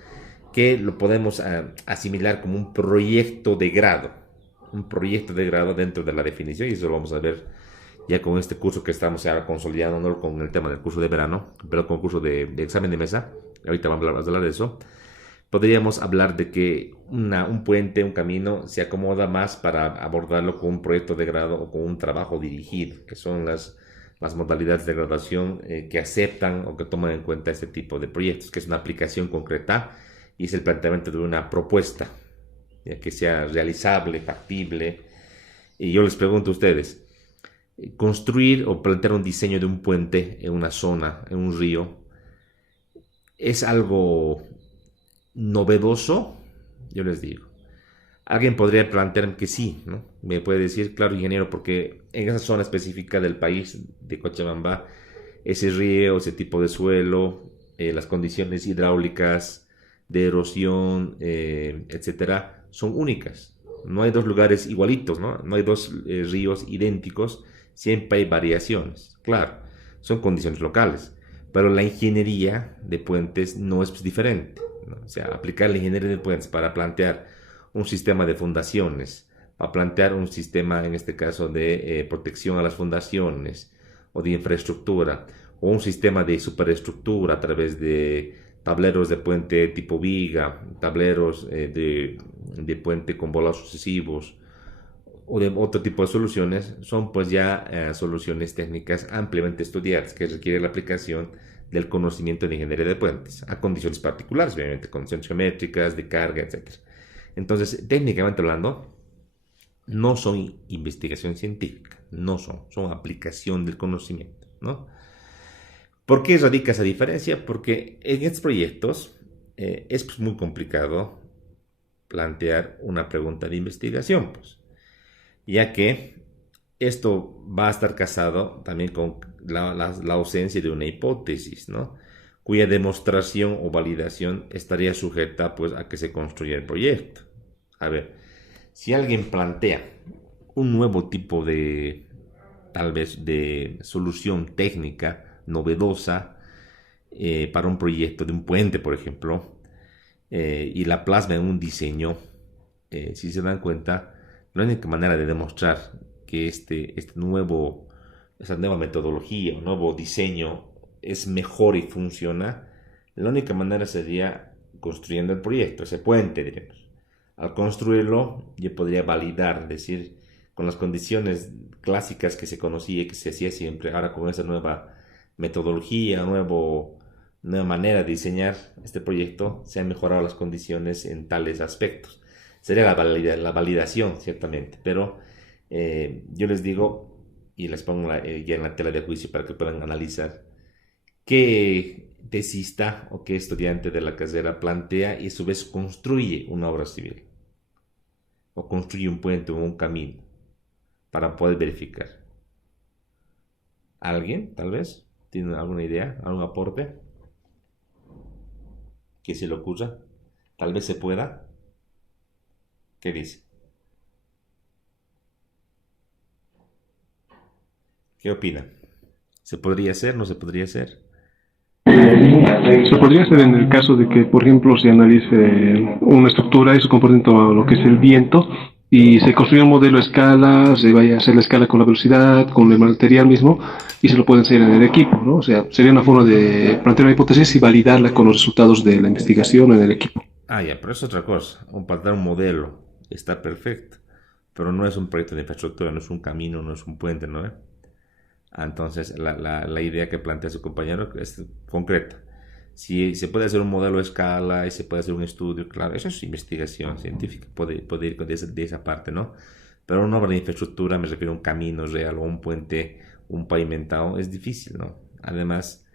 que lo podemos asimilar como un proyecto de grado dentro de la definición, y eso lo vamos a ver ya con este curso que estamos ahora consolidando, no con el tema del curso de verano, pero con el curso de examen de mesa. Ahorita vamos a hablar de eso. Podríamos hablar de que un puente, un camino, se acomoda más para abordarlo con un proyecto de grado o con un trabajo dirigido, que son las modalidades de graduación que aceptan o que toman en cuenta este tipo de proyectos, que es una aplicación concreta y es el planteamiento de una propuesta, ya que sea realizable, factible. Y yo les pregunto a ustedes, construir o plantear un diseño de un puente en una zona, en un río, ¿es algo novedoso? Yo les digo. Alguien podría plantear que sí, ¿no? Me puede decir, claro, ingeniero, porque en esa zona específica del país de Cochabamba, ese río, ese tipo de suelo, las condiciones hidráulicas, de erosión, etcétera, son únicas. No hay dos lugares igualitos, ¿no? No hay dos ríos idénticos, siempre hay variaciones. Claro, son condiciones locales, pero la ingeniería de puentes no es diferente, ¿no? O sea, aplicar la ingeniería de puentes para plantear un sistema de fundaciones, para plantear un sistema, en este caso, de protección a las fundaciones o de infraestructura, o un sistema de superestructura a través de tableros de puente tipo viga, tableros de puente con bolas sucesivos, o de otro tipo de soluciones, son pues ya soluciones técnicas ampliamente estudiadas que requieren la aplicación del conocimiento de ingeniería de puentes a condiciones particulares, obviamente, condiciones geométricas, de carga, etc. Entonces, técnicamente hablando, no son investigación científica, son aplicación del conocimiento, ¿no? ¿Por qué radica esa diferencia? Porque en estos proyectos es pues, muy complicado plantear una pregunta de investigación, pues, ya que esto va a estar casado también con la ausencia de una hipótesis, ¿no? Cuya demostración o validación estaría sujeta pues, a que se construya el proyecto. A ver, si alguien plantea un nuevo tipo de, tal vez, de solución técnica novedosa para un proyecto de un puente, por ejemplo, y la plasma en un diseño, si se dan cuenta, la única manera de demostrar que esa nueva metodología o nuevo diseño es mejor y funciona, la única manera sería construyendo el proyecto, ese puente, diremos. Al construirlo, yo podría validar, es decir, con las condiciones clásicas que se conocía, que se hacía siempre, ahora con esa nueva metodología, nueva manera de diseñar este proyecto, se han mejorado las condiciones en tales aspectos. Sería la validación, ciertamente, pero yo les digo y les pongo ya en la tela de juicio para que puedan analizar qué tesista o qué estudiante de la carrera plantea y a su vez construye una obra civil o construye un puente o un camino para poder verificar. ¿Alguien, tal vez, tiene alguna idea, algún aporte que se le ocurra? Tal vez se pueda. ¿Qué dice? ¿Qué opina? ¿Se podría hacer? ¿No se podría hacer? Se podría hacer en el caso de que, por ejemplo, se analice una estructura y su comportamiento, lo que es el viento, y se construya un modelo a escala, se vaya a hacer la escala con la velocidad, con el material mismo, y se lo pueden hacer en el equipo, ¿no? O sea, sería una forma de plantear una hipótesis y validarla con los resultados de la investigación en el equipo. Ah, ya, pero es otra cosa. Plantear un modelo está perfecto, pero no es un proyecto de infraestructura, no es un camino, no es un puente, ¿no? Entonces, la idea que plantea su compañero es concreta. Si se puede hacer un modelo a escala y se puede hacer un estudio, claro, eso es investigación científica, puede ir de esa parte, ¿no? Pero una obra de infraestructura, me refiero a un camino real o un puente, un pavimentado, es difícil, ¿no? Además,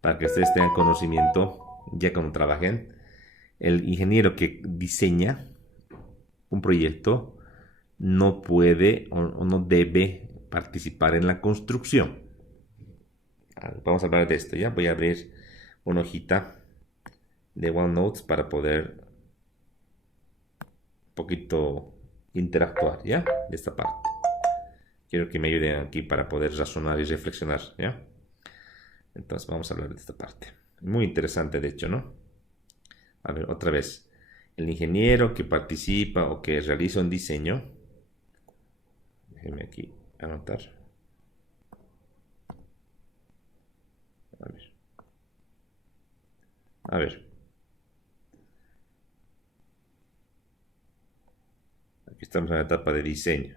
para que ustedes tengan conocimiento, ya cuando trabajen, el ingeniero que diseña un proyecto no puede o no debe participar en la construcción. Vamos a hablar de esto, ¿ya? Voy a abrir una hojita de OneNote para poder un poquito interactuar, ¿ya? De esta parte. Quiero que me ayuden aquí para poder razonar y reflexionar, ¿ya? Entonces vamos a hablar de esta parte. Muy interesante, de hecho, ¿no? A ver, otra vez. El ingeniero que participa o que realiza un diseño. Déjenme aquí anotar. A ver. A ver. Aquí estamos en la etapa de diseño.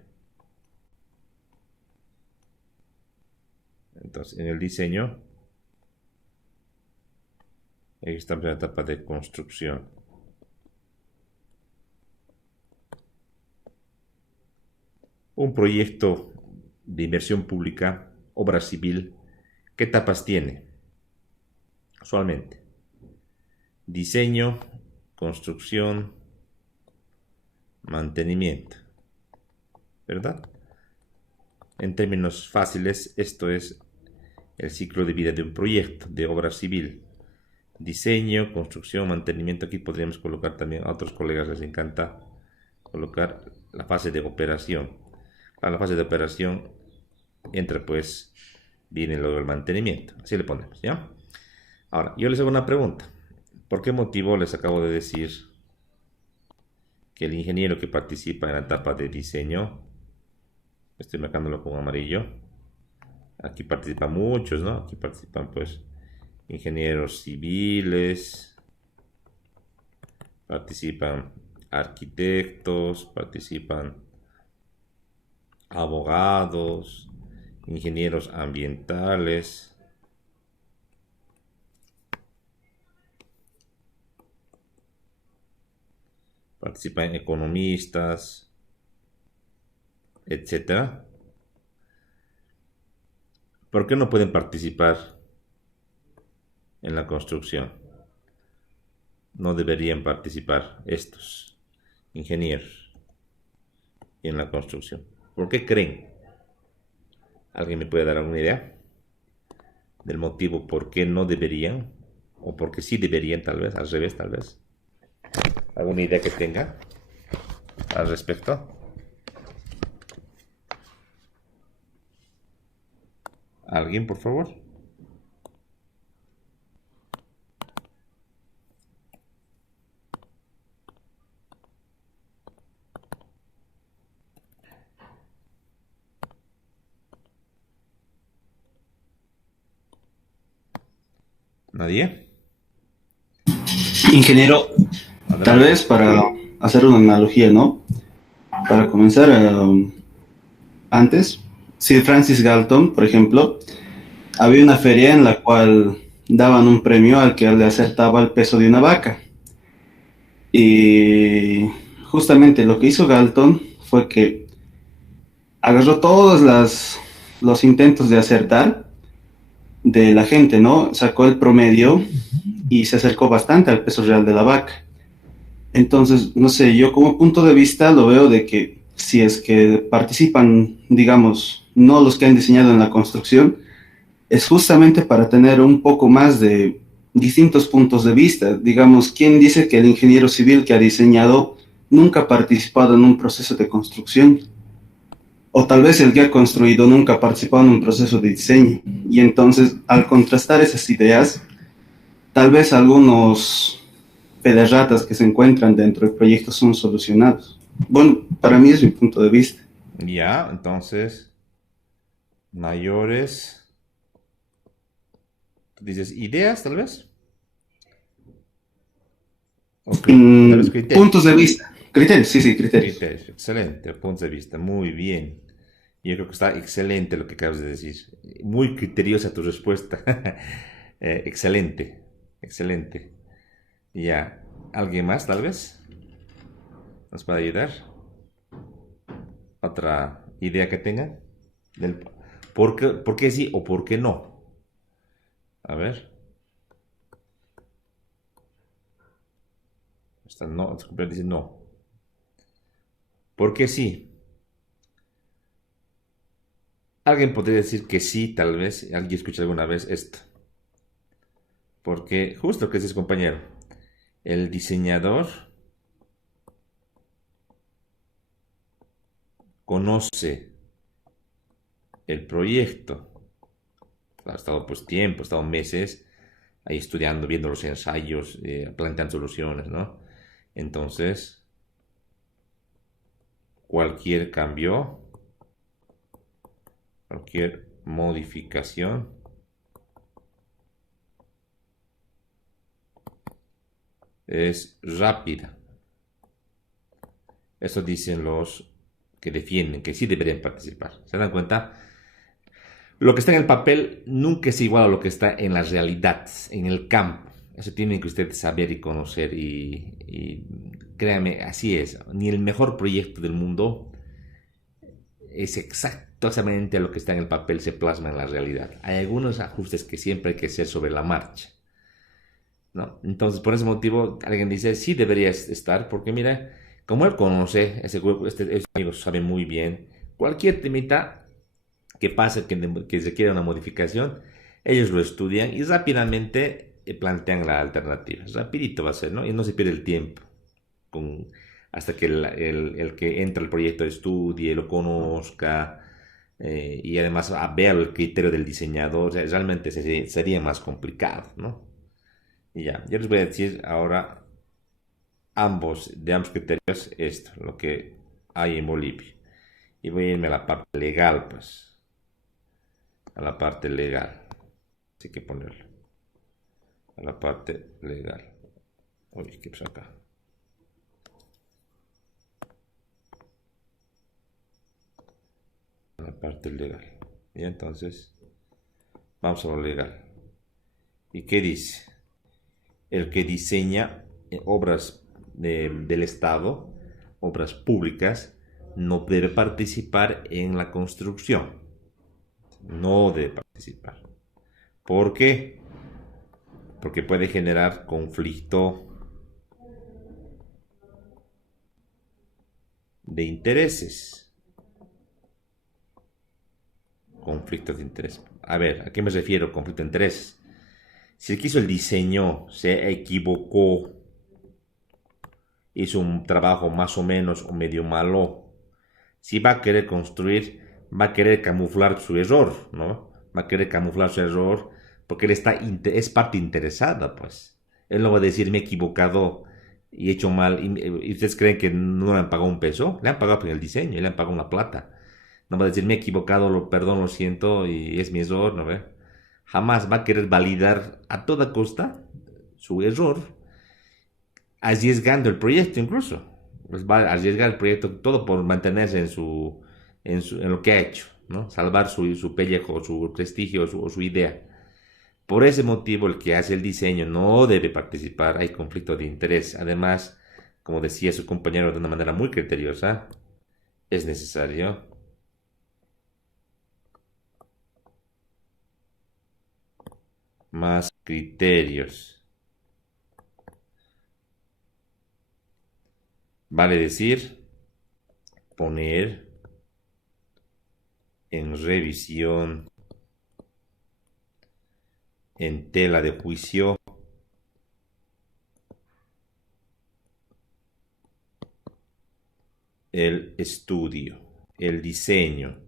Entonces, en el diseño, aquí estamos en la etapa de construcción. Un proyecto de inversión pública, obra civil, ¿qué etapas tiene? Usualmente. Diseño, construcción, mantenimiento. ¿Verdad? En términos fáciles, esto es el ciclo de vida de un proyecto de obra civil. Diseño, construcción, mantenimiento. Aquí podríamos colocar también, a otros colegas les encanta colocar la fase de operación. A la fase de operación entra pues, viene luego el mantenimiento. Así le ponemos, ¿ya? Ahora, yo les hago una pregunta. ¿Por qué motivo les acabo de decir que el ingeniero que participa en la etapa de diseño, estoy marcándolo con amarillo, aquí participan muchos, ¿no? Aquí participan pues ingenieros civiles, participan arquitectos, participan abogados, ingenieros ambientales, participan economistas, etcétera. ¿Por qué no pueden participar en la construcción? No deberían participar estos ingenieros en la construcción. ¿Por qué creen? ¿Alguien me puede dar alguna idea del motivo por qué no deberían? O por qué sí deberían, tal vez, al revés, tal vez. ¿Alguna idea que tenga al respecto? ¿Alguien, por favor? ¿Nadie? Ingeniero, tal Adelante. vez para hacer una analogía, ¿no? Para comenzar, antes, Sir Francis Galton, por ejemplo, había una feria en la cual daban un premio al que le acertaba el peso de una vaca. Y justamente lo que hizo Galton fue que agarró todos los intentos de acertar de la gente, ¿no? Sacó el promedio y se acercó bastante al peso real de la vaca. Entonces, no sé, yo como punto de vista lo veo de que si es que participan, digamos, no los que han diseñado en la construcción, es justamente para tener un poco más de distintos puntos de vista. Digamos, ¿quién dice que el ingeniero civil que ha diseñado nunca ha participado en un proceso de construcción? O tal vez el que ha construido nunca ha participado en un proceso de diseño. Y entonces, al contrastar esas ideas, tal vez algunos ratas que se encuentran dentro del proyecto son solucionados. Bueno, para mí es mi punto de vista. Ya, entonces, mayores, ¿tú dices ideas, tal vez? O tal vez criterios. Puntos de vista. Criterios, sí, sí, criterios. Criterios, excelente, punto de vista, muy bien. Yo creo que está excelente lo que acabas de decir. Muy criteriosa tu respuesta. Excelente, excelente. Ya, ¿alguien más tal vez nos puede ayudar? ¿Otra idea que tengan? Del por qué sí o por qué no? A ver. Esta no, dice no. ¿Por qué sí? Alguien podría decir que sí, tal vez, alguien escucha alguna vez esto. Porque justo lo que dices, compañero, el diseñador conoce el proyecto. Ha estado pues tiempo, ha estado meses ahí estudiando, viendo los ensayos, planteando soluciones, ¿no? Entonces, cualquier cambio, cualquier modificación es rápida. Eso dicen los que defienden, que sí deberían participar. ¿Se dan cuenta? Lo que está en el papel nunca es igual a lo que está en la realidad, en el campo. Eso tienen que ustedes saber y conocer y créanme, así es. Ni el mejor proyecto del mundo es exactamente lo que está en el papel se plasma en la realidad. Hay algunos ajustes que siempre hay que hacer sobre la marcha, ¿no? Entonces, por ese motivo, alguien dice, sí deberías estar, porque mira, como él conoce, ese grupo, este amigo sabe muy bien, cualquier temita que pase, que requiera una modificación, ellos lo estudian y rápidamente plantean la alternativa. Rapidito va a ser, ¿no? Y no se pierde el tiempo con, hasta que el que entra al proyecto estudie, lo conozca y además vea el criterio del diseñador. O sea, realmente sería más complicado, ¿no? Y ya, yo les voy a decir ahora de ambos criterios esto, lo que hay en Bolivia. Y voy a irme a la parte legal, pues. A la parte legal. Así que ponerlo. A la parte legal. Uy, ¿qué pasa acá? A la parte legal. Y entonces, vamos a lo legal. ¿Y qué dice? El que diseña obras del Estado, obras públicas, no debe participar en la construcción. No debe participar. ¿Por qué? Porque puede generar conflicto de intereses. Conflicto de interés. A ver, ¿a qué me refiero? Conflicto de intereses. Si el que hizo el diseño se equivocó, hizo un trabajo más o menos o medio malo, si va a querer construir, va a querer camuflar su error, ¿no? Va a querer camuflar su error porque él es parte interesada, pues. Él no va a decir, me he equivocado y he hecho mal. ¿Y ustedes creen que no le han pagado un peso? Le han pagado por el diseño, le han pagado una plata. No va a decir, me he equivocado, perdón, lo siento y es mi error, ¿no ve? Jamás va a querer validar a toda costa su error, arriesgando el proyecto incluso. Pues va a arriesgar el proyecto todo por mantenerse en lo que ha hecho, ¿no? Salvar su pellejo, su prestigio o su idea. Por ese motivo, el que hace el diseño no debe participar, hay conflicto de interés. Además, como decía su compañero de una manera muy criteriosa, es necesario más criterios. Vale decir, poner en revisión, en tela de juicio, el estudio, el diseño.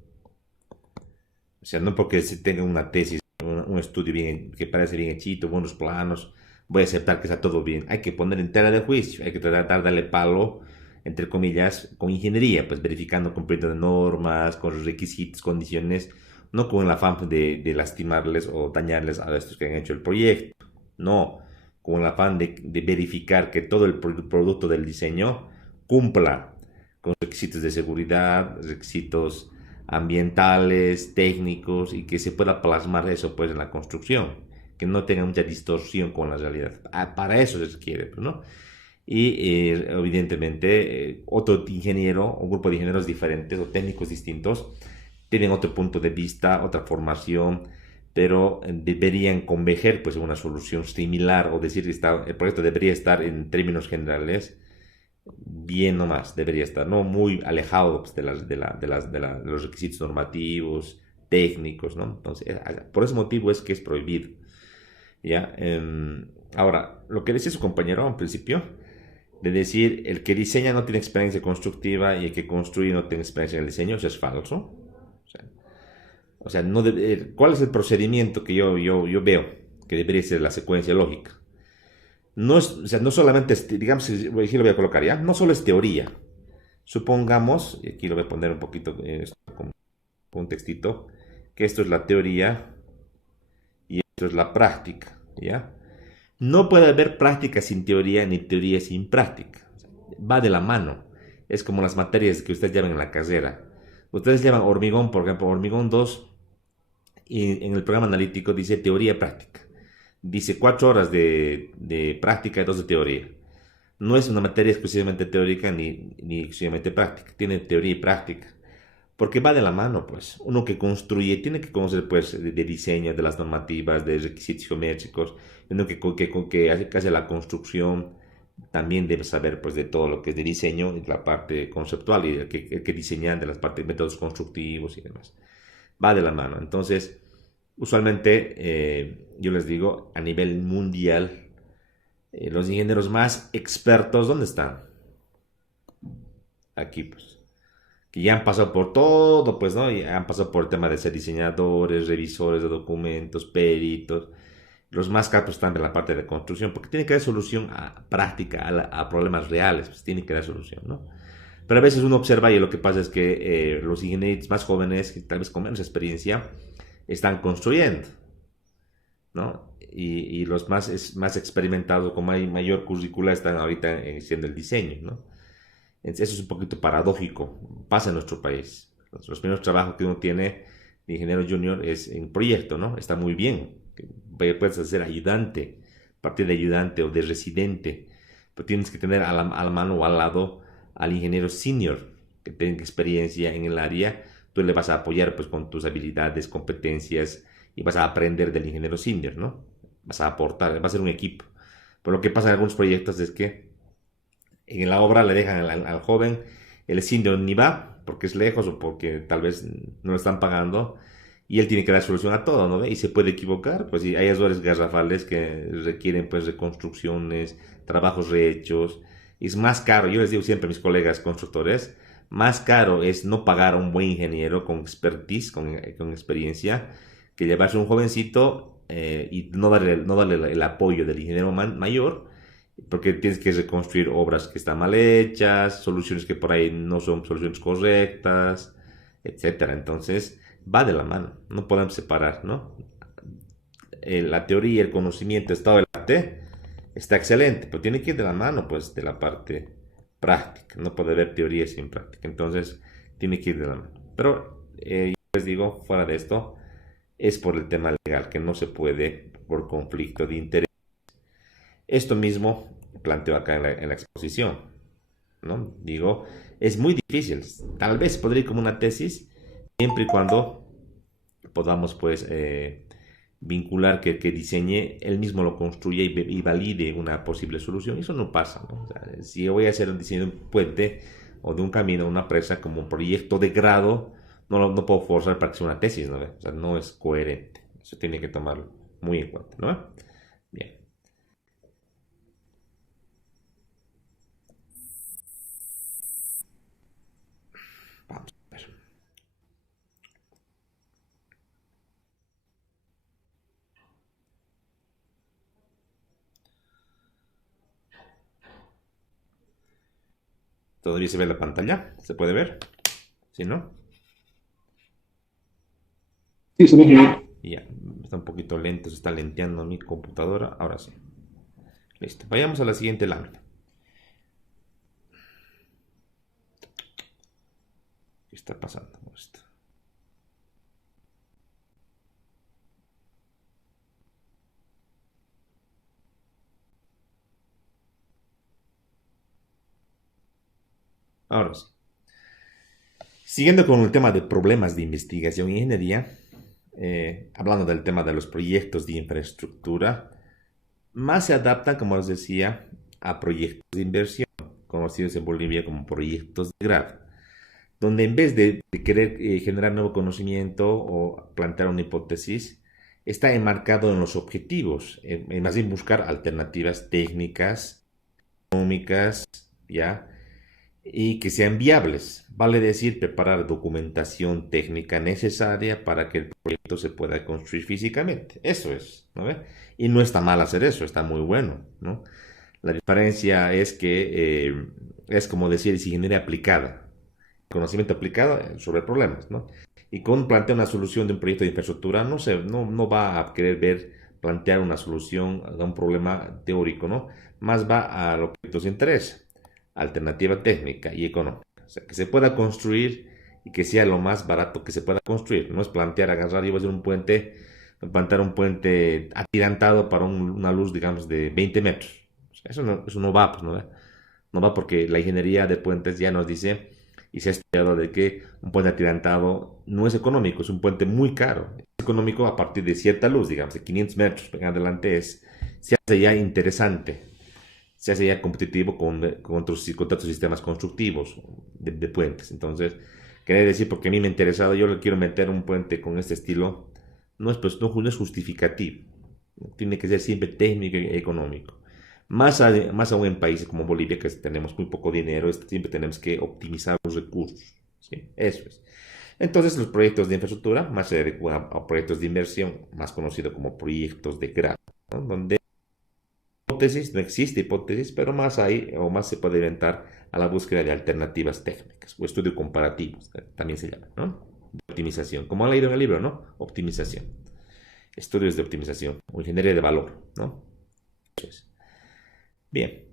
O sea, no porque se tenga una tesis, un estudio bien, que parece bien hechito, buenos planos, voy a aceptar que está todo bien. Hay que poner en tela de juicio, hay que tratar de darle palo, entre comillas, con ingeniería, pues verificando cumplimiento de normas, con los requisitos, condiciones, no con el afán de lastimarles o dañarles a estos que han hecho el proyecto. No, con el afán de verificar que todo el producto del diseño cumpla con requisitos de seguridad, requisitos ambientales, técnicos y que se pueda plasmar eso pues en la construcción, que no tenga mucha distorsión con la realidad. Para eso se quiere, pues, ¿no? Y evidentemente otro ingeniero, un grupo de ingenieros diferentes o técnicos distintos tienen otro punto de vista, otra formación, pero deberían converger pues en una solución similar o decir que el proyecto debería estar en términos generales bien nomás, debería estar, no muy alejado pues, de los requisitos normativos, técnicos, ¿no? Entonces, por ese motivo es que es prohibido, ¿ya? Ahora, lo que decía su compañero al principio, de decir el que diseña no tiene experiencia constructiva y el que construye no tiene experiencia en el diseño, eso es falso. No ¿cuál es el procedimiento que yo veo que debería ser la secuencia lógica? No es, o sea, no solamente, digamos, aquí lo voy a colocar ya, no solo es teoría. Supongamos, y aquí lo voy a poner un poquito con un textito, que esto es la teoría y esto es la práctica, ¿ya? No puede haber práctica sin teoría ni teoría sin práctica. Va de la mano. Es como las materias que ustedes llevan en la carrera. Ustedes llevan hormigón, por ejemplo, hormigón 2, y en el programa analítico dice teoría y práctica. Dice 4 horas de práctica y 2 de teoría. No es una materia exclusivamente teórica ni exclusivamente práctica. Tiene teoría y práctica. Porque va de la mano, pues. Uno que construye tiene que conocer, pues, de diseño, de las normativas, de requisitos geométricos. Uno que hace la construcción también debe saber, pues, de todo lo que es de diseño y la parte conceptual y el que diseña de las partes, métodos constructivos y demás. Va de la mano. Entonces, usualmente, yo les digo, a nivel mundial, los ingenieros más expertos, ¿dónde están? Aquí, pues. Que ya han pasado por todo, pues, ¿no? Y han pasado por el tema de ser diseñadores, revisores de documentos, peritos. Los más capos están en la parte de construcción, porque tienen que dar solución práctica a problemas reales, pues tienen que dar solución, ¿no? Pero a veces uno observa y lo que pasa es que los ingenieros más jóvenes, que tal vez con menos experiencia, están construyendo, ¿no? Y los más experimentados, con mayor currícula, están ahorita haciendo el diseño, ¿no? Eso es un poquito paradójico, pasa en nuestro país. Los primeros trabajos que uno tiene de ingeniero junior es en proyecto, ¿no? Está muy bien. Puedes ser ayudante, partir de ayudante o de residente, pero tienes que tener a la mano o al lado al ingeniero senior que tenga experiencia en el área. Tú le vas a apoyar, pues, con tus habilidades, competencias y vas a aprender del ingeniero senior, ¿no? Vas a aportar, va a ser un equipo. Pero lo que pasa en algunos proyectos es que en la obra le dejan al joven, el senior ni va porque es lejos o porque tal vez no lo están pagando y él tiene que dar solución a todo, ¿no? Y se puede equivocar, pues hay errores garrafales que requieren, pues, reconstrucciones, trabajos rehechos. Es más caro, yo les digo siempre a mis colegas constructores, más caro es no pagar a un buen ingeniero con expertise, con experiencia, que llevarse un jovencito y no darle el apoyo del ingeniero mayor, porque tienes que reconstruir obras que están mal hechas, soluciones que por ahí no son soluciones correctas, etcétera. Entonces, va de la mano, no podemos separar, ¿no? La teoría, el conocimiento, estado del arte, está excelente, pero tiene que ir de la mano, pues, de la parte práctica. No puede haber teoría sin práctica. Entonces, tiene que ir de la mano. Pero, yo les digo, fuera de esto, es por el tema legal, que no se puede por conflicto de interés. Esto mismo planteo acá en la exposición, ¿no? Digo, es muy difícil. Tal vez podría ir como una tesis, siempre y cuando podamos, pues, vincular que diseñe, él mismo lo construya y valide una posible solución. Eso no pasa, ¿no? O sea, si yo voy a hacer un diseño de un puente o de un camino, una presa, como un proyecto de grado, no puedo forzar para que sea una tesis, ¿no? O sea, no es coherente. Eso tiene que tomarlo muy en cuenta, ¿no? Bien. Vamos a ver. ¿Todavía se ve la pantalla? ¿Se puede ver? ¿Sí, no? Sí, se ve genial. Ya, está un poquito lento, se está lenteando mi computadora. Ahora sí. Listo. Vayamos a la siguiente lámina. ¿Qué está pasando con esto? Ahora sí. Siguiendo con el tema de problemas de investigación e ingeniería, hablando del tema de los proyectos de infraestructura, más se adaptan, como les decía, a proyectos de inversión, conocidos en Bolivia como proyectos de grado. donde en vez de querer generar nuevo conocimiento o plantear una hipótesis, está enmarcado en los objetivos, en más bien buscar alternativas técnicas, económicas, ¿ya? Y que sean viables, vale decir, preparar documentación técnica necesaria para que el proyecto se pueda construir físicamente. Eso es, ¿no ve? Y no está mal hacer eso, está muy bueno, ¿no? La diferencia es que es como decir, es ingeniería aplicada, conocimiento aplicado sobre problemas, ¿no? Y con plantear una solución de un proyecto de infraestructura, no va a querer ver, plantear una solución a un problema teórico, ¿no? Más va a lo que nos interesa, alternativa técnica y económica. O sea, que se pueda construir y que sea lo más barato que se pueda construir. No es plantear, agarrar y voy a hacer un puente, plantear un puente atirantado para una luz, digamos, de 20 metros. O sea, eso no va, pues, ¿no? No va porque la ingeniería de puentes ya nos dice y se ha estudiado de que un puente atirantado no es económico, es un puente muy caro. Es económico a partir de cierta luz, digamos, de 500 metros en adelante se hace ya interesante, se hace ya competitivo con otros sistemas constructivos de puentes. Entonces, quería decir, porque a mí me ha interesado, yo le quiero meter un puente con este estilo, no es justificativo, tiene que ser siempre técnico y económico. Más aún en países como Bolivia, que tenemos muy poco dinero, siempre tenemos que optimizar los recursos. ¿Sí? Eso es. Entonces, los proyectos de infraestructura más se adecuan a proyectos de inversión, más conocidos como proyectos de grado, ¿no? Donde hipótesis, no existe hipótesis, pero más hay o más se puede inventar a la búsqueda de alternativas técnicas o estudio comparativos, también se llama, ¿no? De optimización, como han leído en el libro, ¿no? Optimización. Estudios de optimización o ingeniería de valor, ¿no? Eso es. Bien,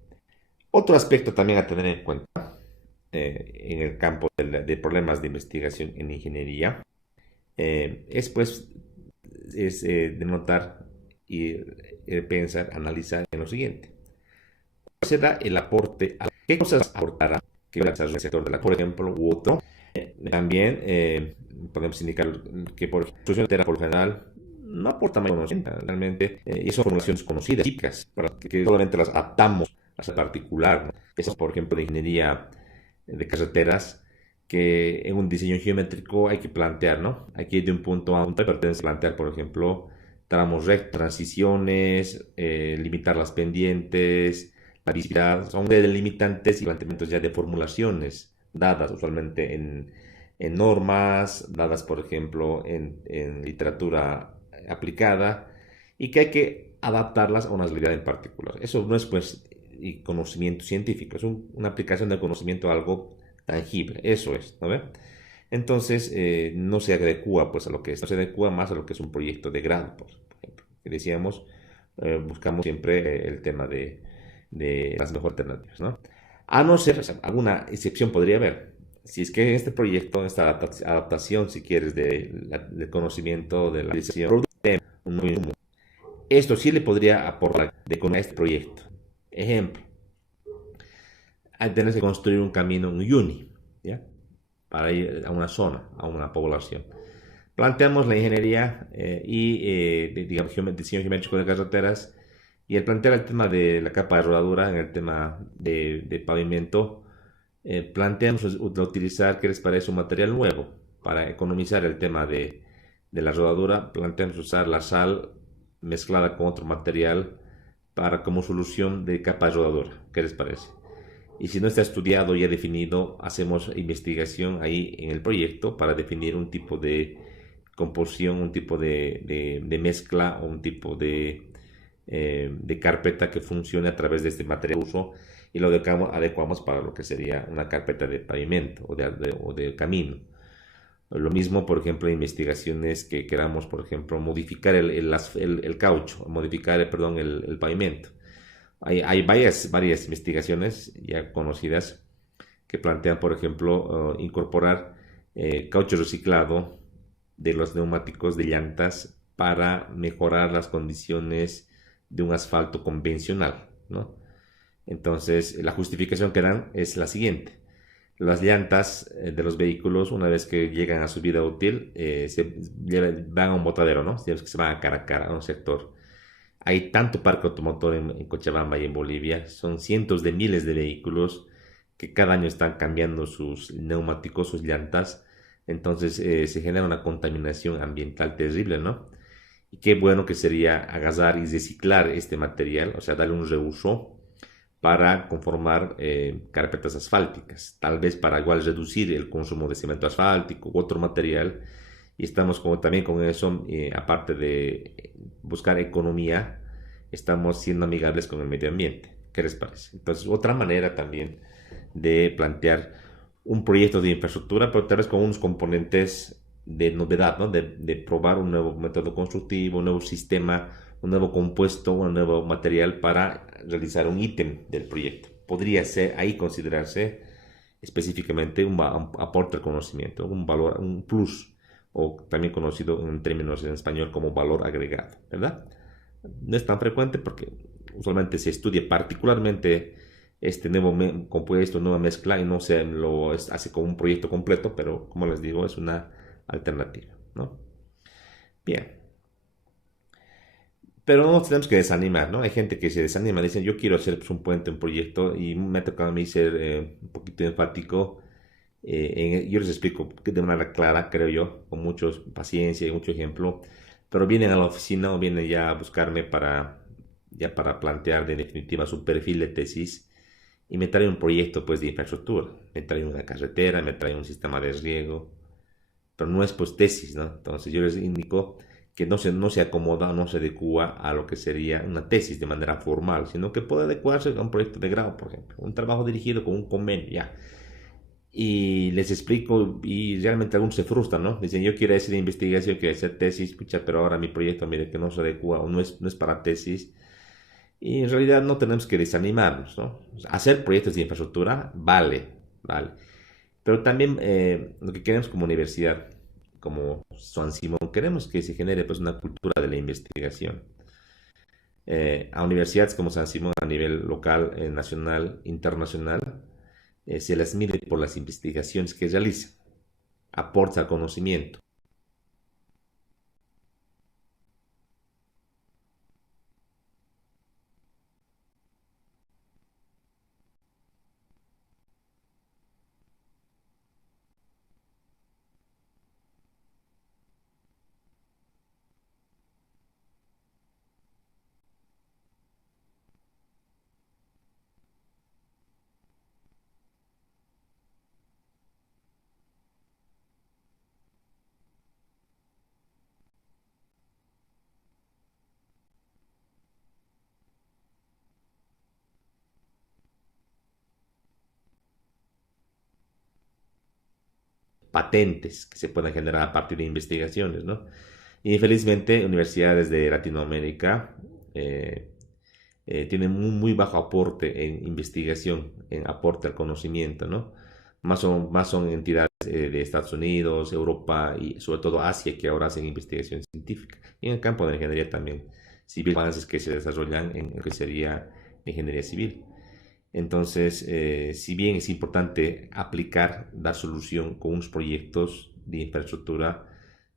otro aspecto también a tener en cuenta en el campo de problemas de investigación en ingeniería es pues de notar y pensar, analizar en lo siguiente. ¿Cuál será el aporte? ¿Qué cosas aportará que el sector de la, por ejemplo, u otro? También podemos indicar que por ejemplo, por lo general no aporta más conocimiento realmente y son formulaciones conocidas, típicas, para que solamente las adaptamos a ser particular, ¿no? Eso, por ejemplo, de ingeniería de carreteras, que en un diseño geométrico hay que plantear, ¿no? Hay que ir de un punto a otro, pero tenemos que plantear, por ejemplo, tramos rectos, transiciones, limitar las pendientes, la visibilidad, son delimitantes y planteamientos ya de formulaciones dadas usualmente en normas, dadas, por ejemplo, en literatura aplicada y que hay que adaptarlas a una realidad en particular. Eso no es pues y conocimiento científico, es una aplicación del conocimiento a algo tangible, eso es, ¿no ve? Entonces no se adecua pues a lo que es, no se adecua más a lo que es un proyecto de grado, por ejemplo, que decíamos, buscamos siempre el tema de las mejores alternativas, ¿no? A no ser, o sea, alguna excepción podría haber, si es que en este proyecto, esta adaptación, si quieres, del conocimiento de la decisión, un nuevo insumo, esto sí le podría aportar con este proyecto. Ejemplo, hay tener que construir un camino, un UNI, ¿ya? Para ir a una zona, a una población. Planteamos la ingeniería digamos, diseño geométrico de carreteras y el plantear el tema de la capa de rodadura en el tema de pavimento, planteamos utilizar, ¿qué les parece? Un material nuevo para economizar el tema de la rodadura. Planteamos usar la sal mezclada con otro material para como solución de capa de rodadura. ¿Qué les parece? Y si no está estudiado y ya definido, hacemos investigación ahí en el proyecto para definir un tipo de composición, un tipo de mezcla o un tipo de carpeta que funcione a través de este material de uso y lo adecuamos para lo que sería una carpeta de pavimento o de camino. Lo mismo, por ejemplo, investigaciones que queramos, por ejemplo, modificar el caucho, modificar, perdón, el pavimento. Hay varias investigaciones ya conocidas que plantean, por ejemplo, incorporar caucho reciclado de los neumáticos de llantas para mejorar las condiciones de un asfalto convencional, ¿no? Entonces, la justificación que dan es la siguiente. Las llantas de los vehículos, una vez que llegan a su vida útil, van a un botadero, ¿no? Que se van a Caracara, a un sector. Hay tanto parque automotor en Cochabamba y en Bolivia, son cientos de miles de vehículos que cada año están cambiando sus neumáticos, sus llantas, entonces se genera una contaminación ambiental terrible, ¿no? Y qué bueno que sería agasar y reciclar este material, o sea, darle un reuso para conformar carpetas asfálticas, tal vez para igual reducir el consumo de cemento asfáltico u otro material. Y estamos como, también con eso, aparte de buscar economía, estamos siendo amigables con el medio ambiente. ¿Qué les parece? Entonces, otra manera también de plantear un proyecto de infraestructura, pero tal vez con unos componentes de novedad, ¿no? De probar un nuevo método constructivo, un nuevo sistema, un nuevo compuesto, un nuevo material para realizar un ítem del proyecto. Podría ser ahí considerarse específicamente un aporte al conocimiento, un valor, un plus, o también conocido en términos en español como valor agregado, ¿verdad? No es tan frecuente porque usualmente se estudia particularmente este nuevo compuesto, nueva mezcla y no se lo hace como un proyecto completo, pero como les digo, es una alternativa, ¿no? Bien. Pero no nos tenemos que desanimar, ¿no? Hay gente que se desanima, dicen, yo quiero hacer pues, un puente, un proyecto, y me ha tocado a mí ser un poquito enfático. Yo les explico de manera clara, creo yo, con mucha paciencia y mucho ejemplo, pero vienen a la oficina o vienen ya a buscarme ya para plantear de definitiva su perfil de tesis y me traen un proyecto pues de infraestructura, me traen una carretera, me traen un sistema de riego, pero no es pues tesis, ¿no? Entonces yo les indico que no se acomoda, no se adecua a lo que sería una tesis de manera formal, sino que puede adecuarse a un proyecto de grado, por ejemplo, un trabajo dirigido con un convenio, ya. Y les explico y realmente algunos se frustran, ¿no? Dicen, yo quiero hacer investigación, quiero hacer tesis, pucha, pero ahora mi proyecto, mire, que no se adecua o no es para tesis. Y en realidad no tenemos que desanimarnos, ¿no? O sea, hacer proyectos de infraestructura vale, vale. Pero también lo que queremos como universidad, como San Simón, queremos que se genere pues una cultura de la investigación. A universidades como San Simón a nivel local, nacional, internacional, se las mide por las investigaciones que realizan, aporta conocimiento. Patentes que se pueden generar a partir de investigaciones, ¿no? Y infelizmente, universidades de Latinoamérica tienen muy bajo aporte en investigación, en aporte al conocimiento, ¿no? Más son entidades de Estados Unidos, Europa y sobre todo Asia que ahora hacen investigación científica. Y en el campo de la ingeniería también, civil, avances que se desarrollan en lo que sería ingeniería civil. Entonces, si bien es importante aplicar, dar solución con unos proyectos de infraestructura,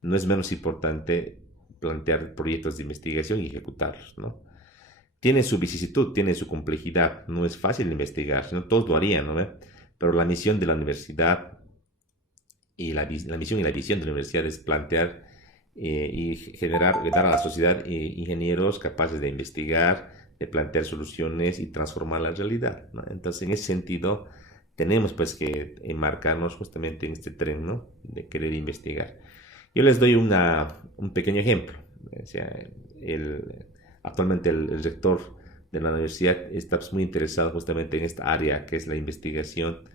no es menos importante plantear proyectos de investigación y ejecutarlos, ¿no? Tiene su vicisitud, tiene su complejidad, no es fácil investigar, si no todos lo harían, ¿no? Pero la misión de la universidad y la misión y la visión de la universidad es plantear y dar a la sociedad ingenieros capaces de investigar, de plantear soluciones y transformar la realidad, ¿no? Entonces, en ese sentido, tenemos pues que enmarcarnos justamente en este tren, ¿no? De querer investigar. Yo les doy un pequeño ejemplo. O sea, actualmente el rector de la universidad está pues, muy interesado justamente en esta área que es la investigación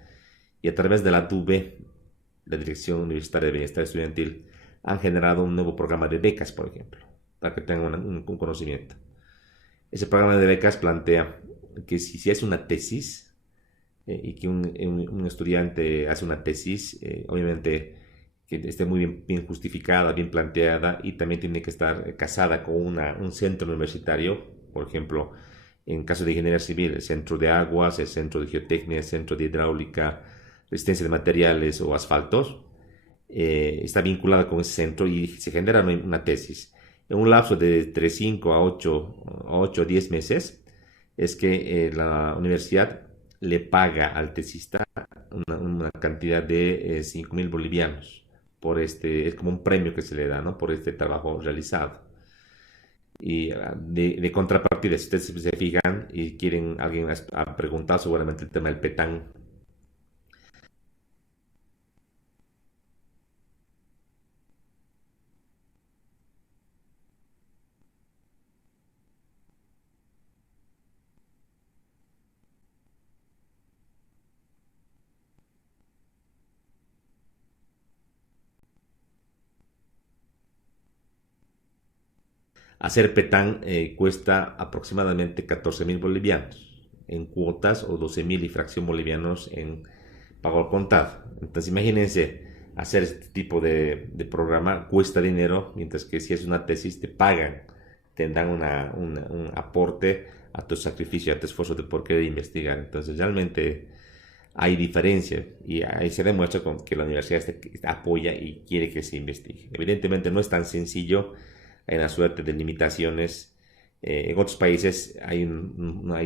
y a través de la DUBE, la Dirección Universitaria de Bienestar Estudiantil, han generado un nuevo programa de becas, por ejemplo, para que tengan un conocimiento. Ese programa de becas plantea que si es una tesis y que un estudiante hace una tesis, obviamente que esté muy bien justificada, bien planteada y también tiene que estar casada con un centro universitario, por ejemplo, en caso de ingeniería civil, el centro de aguas, el centro de geotecnia, el centro de hidráulica, resistencia de materiales o asfaltos, está vinculada con ese centro y se genera una tesis. En un lapso de entre 5 a 8 o 10 meses es que la universidad le paga al tesista una cantidad de 5.000 bolivianos por es como un premio que se le da, ¿no? Por este trabajo realizado. Y de contrapartida, si ustedes se fijan y quieren, alguien ha preguntado seguramente el tema del petán. Hacer petán cuesta aproximadamente 14.000 bolivianos en cuotas o 12.000 y fracción bolivianos en pago al contado. Entonces imagínense, hacer este tipo de programa cuesta dinero, mientras que si es una tesis te pagan, te dan un aporte a tu sacrificio, a tu esfuerzo de por querer investigar. Entonces realmente hay diferencia y ahí se demuestra que la universidad apoya y quiere que se investigue. Evidentemente no es tan sencillo, hay una suerte de limitaciones. En otros países ahí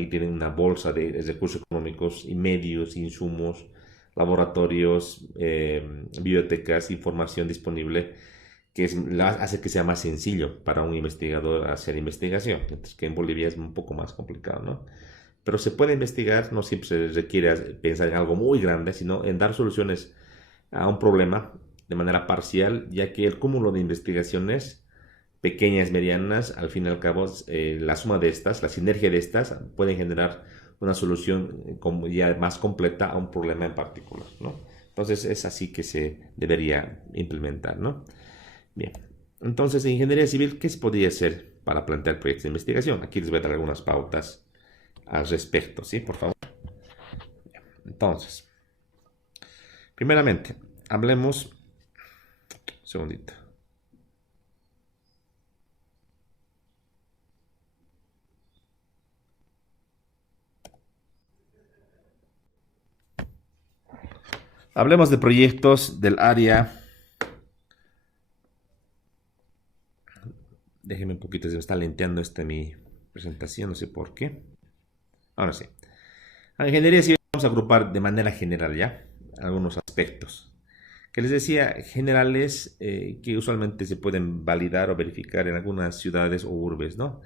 tienen una bolsa de recursos económicos y medios, insumos, laboratorios, bibliotecas, información disponible que hace que sea más sencillo para un investigador hacer investigación, mientras que en Bolivia es un poco más complicado, ¿no? Pero se puede investigar, no siempre se requiere pensar en algo muy grande, sino en dar soluciones a un problema de manera parcial, ya que el cúmulo de investigaciones pequeñas, medianas, al fin y al cabo, la suma de estas, la sinergia de estas, pueden generar una solución como ya más completa a un problema en particular, ¿no? Entonces es así que se debería implementar, ¿no? Bien, entonces en ingeniería civil, ¿qué se podría hacer para plantear proyectos de investigación? Aquí les voy a dar algunas pautas al respecto, ¿sí? Por favor. Entonces, primeramente, hablemos, un segundito. Hablemos de proyectos del área. Déjenme un poquito, se me está lenteando mi presentación, no sé por qué. Ahora sí. A ingeniería civil vamos a agrupar de manera general ya algunos aspectos. Que les decía, generales que usualmente se pueden validar o verificar en algunas ciudades o urbes, ¿no?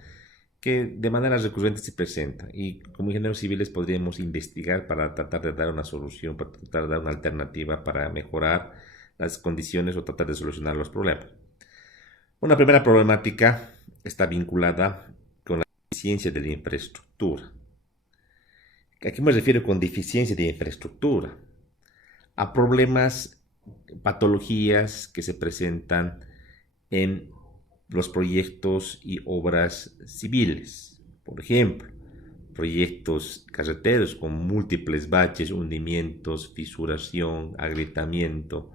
Que de manera recurrente se presentan. Y como ingenieros civiles podríamos investigar para tratar de dar una solución, para tratar de dar una alternativa para mejorar las condiciones o tratar de solucionar los problemas. Una primera problemática está vinculada con la deficiencia de la infraestructura. ¿A qué me refiero con deficiencia de infraestructura? A problemas, patologías que se presentan en los proyectos y obras civiles. Por ejemplo, proyectos carreteros con múltiples baches, hundimientos, fisuración, agrietamiento.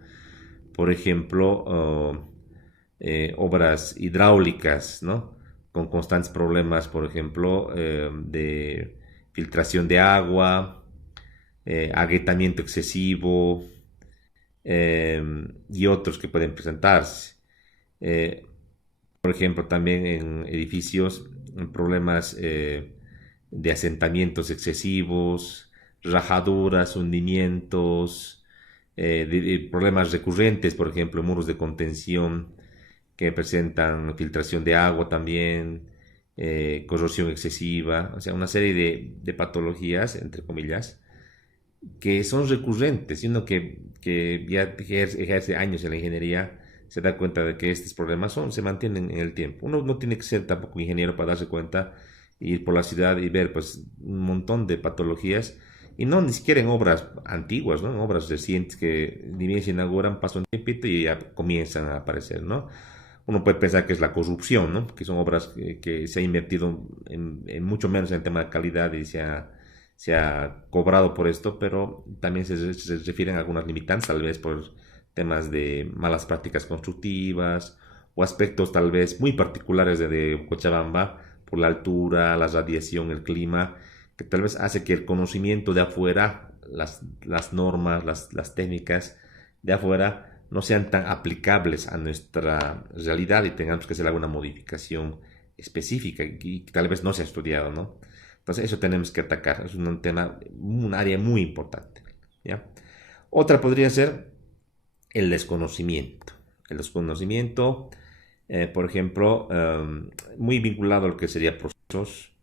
Por ejemplo, obras hidráulicas, ¿no? Con constantes problemas, por ejemplo, de filtración de agua, agrietamiento excesivo y otros que pueden presentarse. Por ejemplo, también en edificios, problemas de asentamientos excesivos, rajaduras, hundimientos, de problemas recurrentes, por ejemplo, muros de contención que presentan filtración de agua también, corrosión excesiva, o sea, una serie de patologías, entre comillas, que son recurrentes, sino que ya ejerce años en la ingeniería, se da cuenta de que estos problemas se mantienen en el tiempo. Uno no tiene que ser tampoco ingeniero para darse cuenta, ir por la ciudad y ver pues un montón de patologías, y no ni siquiera en obras antiguas, ¿no? En obras recientes que ni bien se inauguran, pasa un tiempito y ya comienzan a aparecer, ¿no? Uno puede pensar que es la corrupción, ¿no? Que son obras que se ha invertido en mucho menos en el tema de calidad y se ha cobrado por esto, pero también se refieren a algunas limitantes, tal vez por temas de malas prácticas constructivas o aspectos tal vez muy particulares de Cochabamba, por la altura, la radiación, el clima, que tal vez hace que el conocimiento de afuera, las normas, las técnicas de afuera, no sean tan aplicables a nuestra realidad y tengamos que hacer alguna modificación específica y que tal vez no se ha estudiado, ¿no? Entonces eso tenemos que atacar, es un tema, un área muy importante, ¿ya? Otra podría ser el desconocimiento. El desconocimiento, por ejemplo, muy vinculado a lo que sería procesos,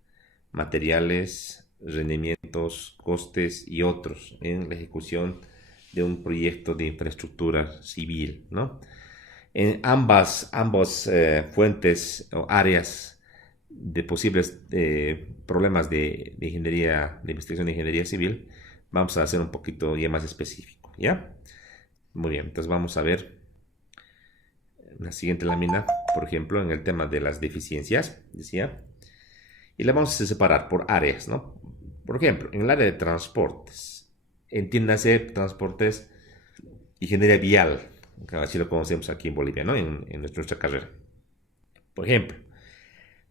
materiales, rendimientos, costes y otros en la ejecución de un proyecto de infraestructura civil, ¿no? En ambas fuentes o áreas de posibles problemas de ingeniería, de investigación de ingeniería civil, vamos a hacer un poquito ya más específico, ¿ya? Muy bien, entonces vamos a ver la siguiente lámina, por ejemplo, en el tema de las deficiencias, decía, y la vamos a separar por áreas, ¿no? Por ejemplo, en el área de transportes, entiéndase transportes, ingeniería vial, así lo conocemos aquí en Bolivia, ¿no? En nuestra carrera. Por ejemplo,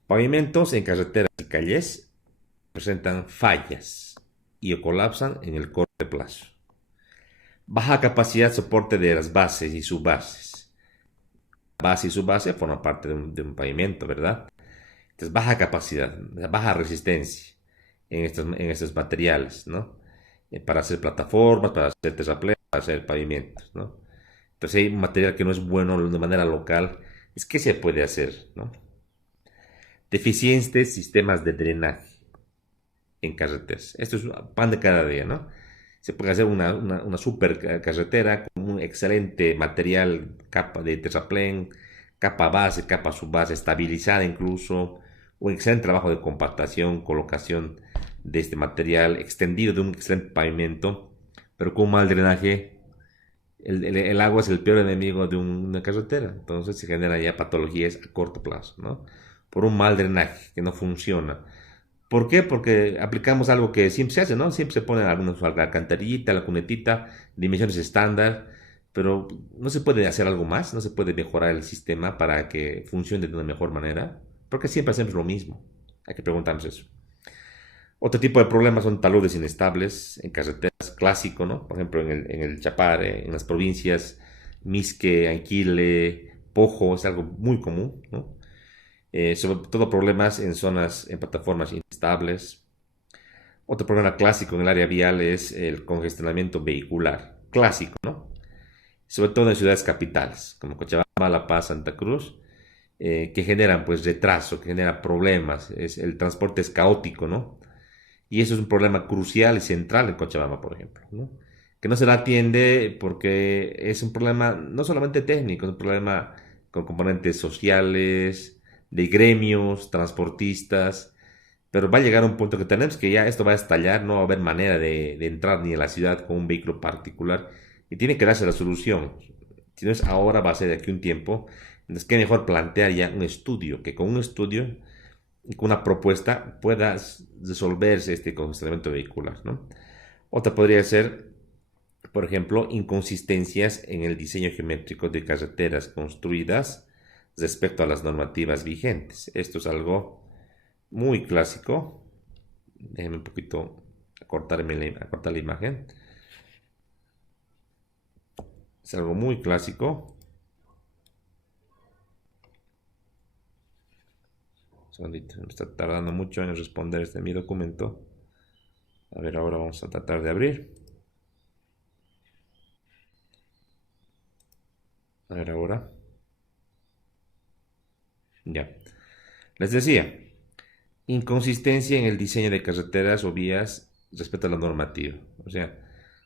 pavimentos en carreteras y calles presentan fallas y colapsan en el corto plazo. Baja capacidad de soporte de las bases y subbases. Base y subbase forman parte de un pavimento, ¿verdad? Entonces, baja capacidad, baja resistencia en estos materiales, ¿no? Para hacer plataformas, para hacer terraplenes, para hacer pavimentos, ¿no? Entonces, hay un material que no es bueno de manera local. ¿Qué se puede hacer, no? Deficientes sistemas de drenaje en carreteras. Esto es pan de cada día, ¿no? Se puede hacer una super carretera con un excelente material, capa de terraplén, capa base, capa subbase, estabilizada incluso, un excelente trabajo de compactación, colocación de este material, extendido de un excelente pavimento, pero con un mal drenaje. El agua es el peor enemigo de una carretera, entonces se generan ya patologías a corto plazo, ¿no? Por un mal drenaje que no funciona. ¿Por qué? Porque aplicamos algo que siempre se hace, ¿no? Siempre se pone algunos la alcantarillita, la cunetita, dimensiones estándar, pero no se puede hacer algo más, no se puede mejorar el sistema para que funcione de una mejor manera, porque siempre hacemos lo mismo. Hay que preguntarnos eso. Otro tipo de problemas son taludes inestables en carreteras, clásico, ¿no? Por ejemplo, en el Chapare, en las provincias, Misque, Anquile, Pojo, es algo muy común, ¿no? Sobre todo problemas en zonas, en plataformas inestables. Otro problema clásico en el área vial es el congestionamiento vehicular, clásico, ¿no? Sobre todo en ciudades capitales, como Cochabamba, La Paz, Santa Cruz, que generan pues retraso, que generan problemas, el transporte es caótico, ¿no? Y eso es un problema crucial y central en Cochabamba, por ejemplo, ¿no? Que no se la atiende porque es un problema no solamente técnico, es un problema con componentes sociales, de gremios, transportistas, pero va a llegar un punto que tenemos que ya esto va a estallar, no va a haber manera de entrar ni a la ciudad con un vehículo particular y tiene que darse la solución. Si no es ahora, va a ser de aquí un tiempo. Entonces, qué mejor plantear ya un estudio, que con un estudio y con una propuesta pueda resolverse este congestionamiento vehicular, ¿no? Otra podría ser, por ejemplo, inconsistencias en el diseño geométrico de carreteras construidas respecto a las normativas vigentes. Esto es algo muy clásico. Déjenme un poquito acortar la imagen. Es algo muy clásico. Segundito, me está tardando mucho en responder mi documento. A ver, ahora vamos a tratar de abrir. A ver ahora. Ya. Les decía, inconsistencia en el diseño de carreteras o vías respecto a la normativa. O sea,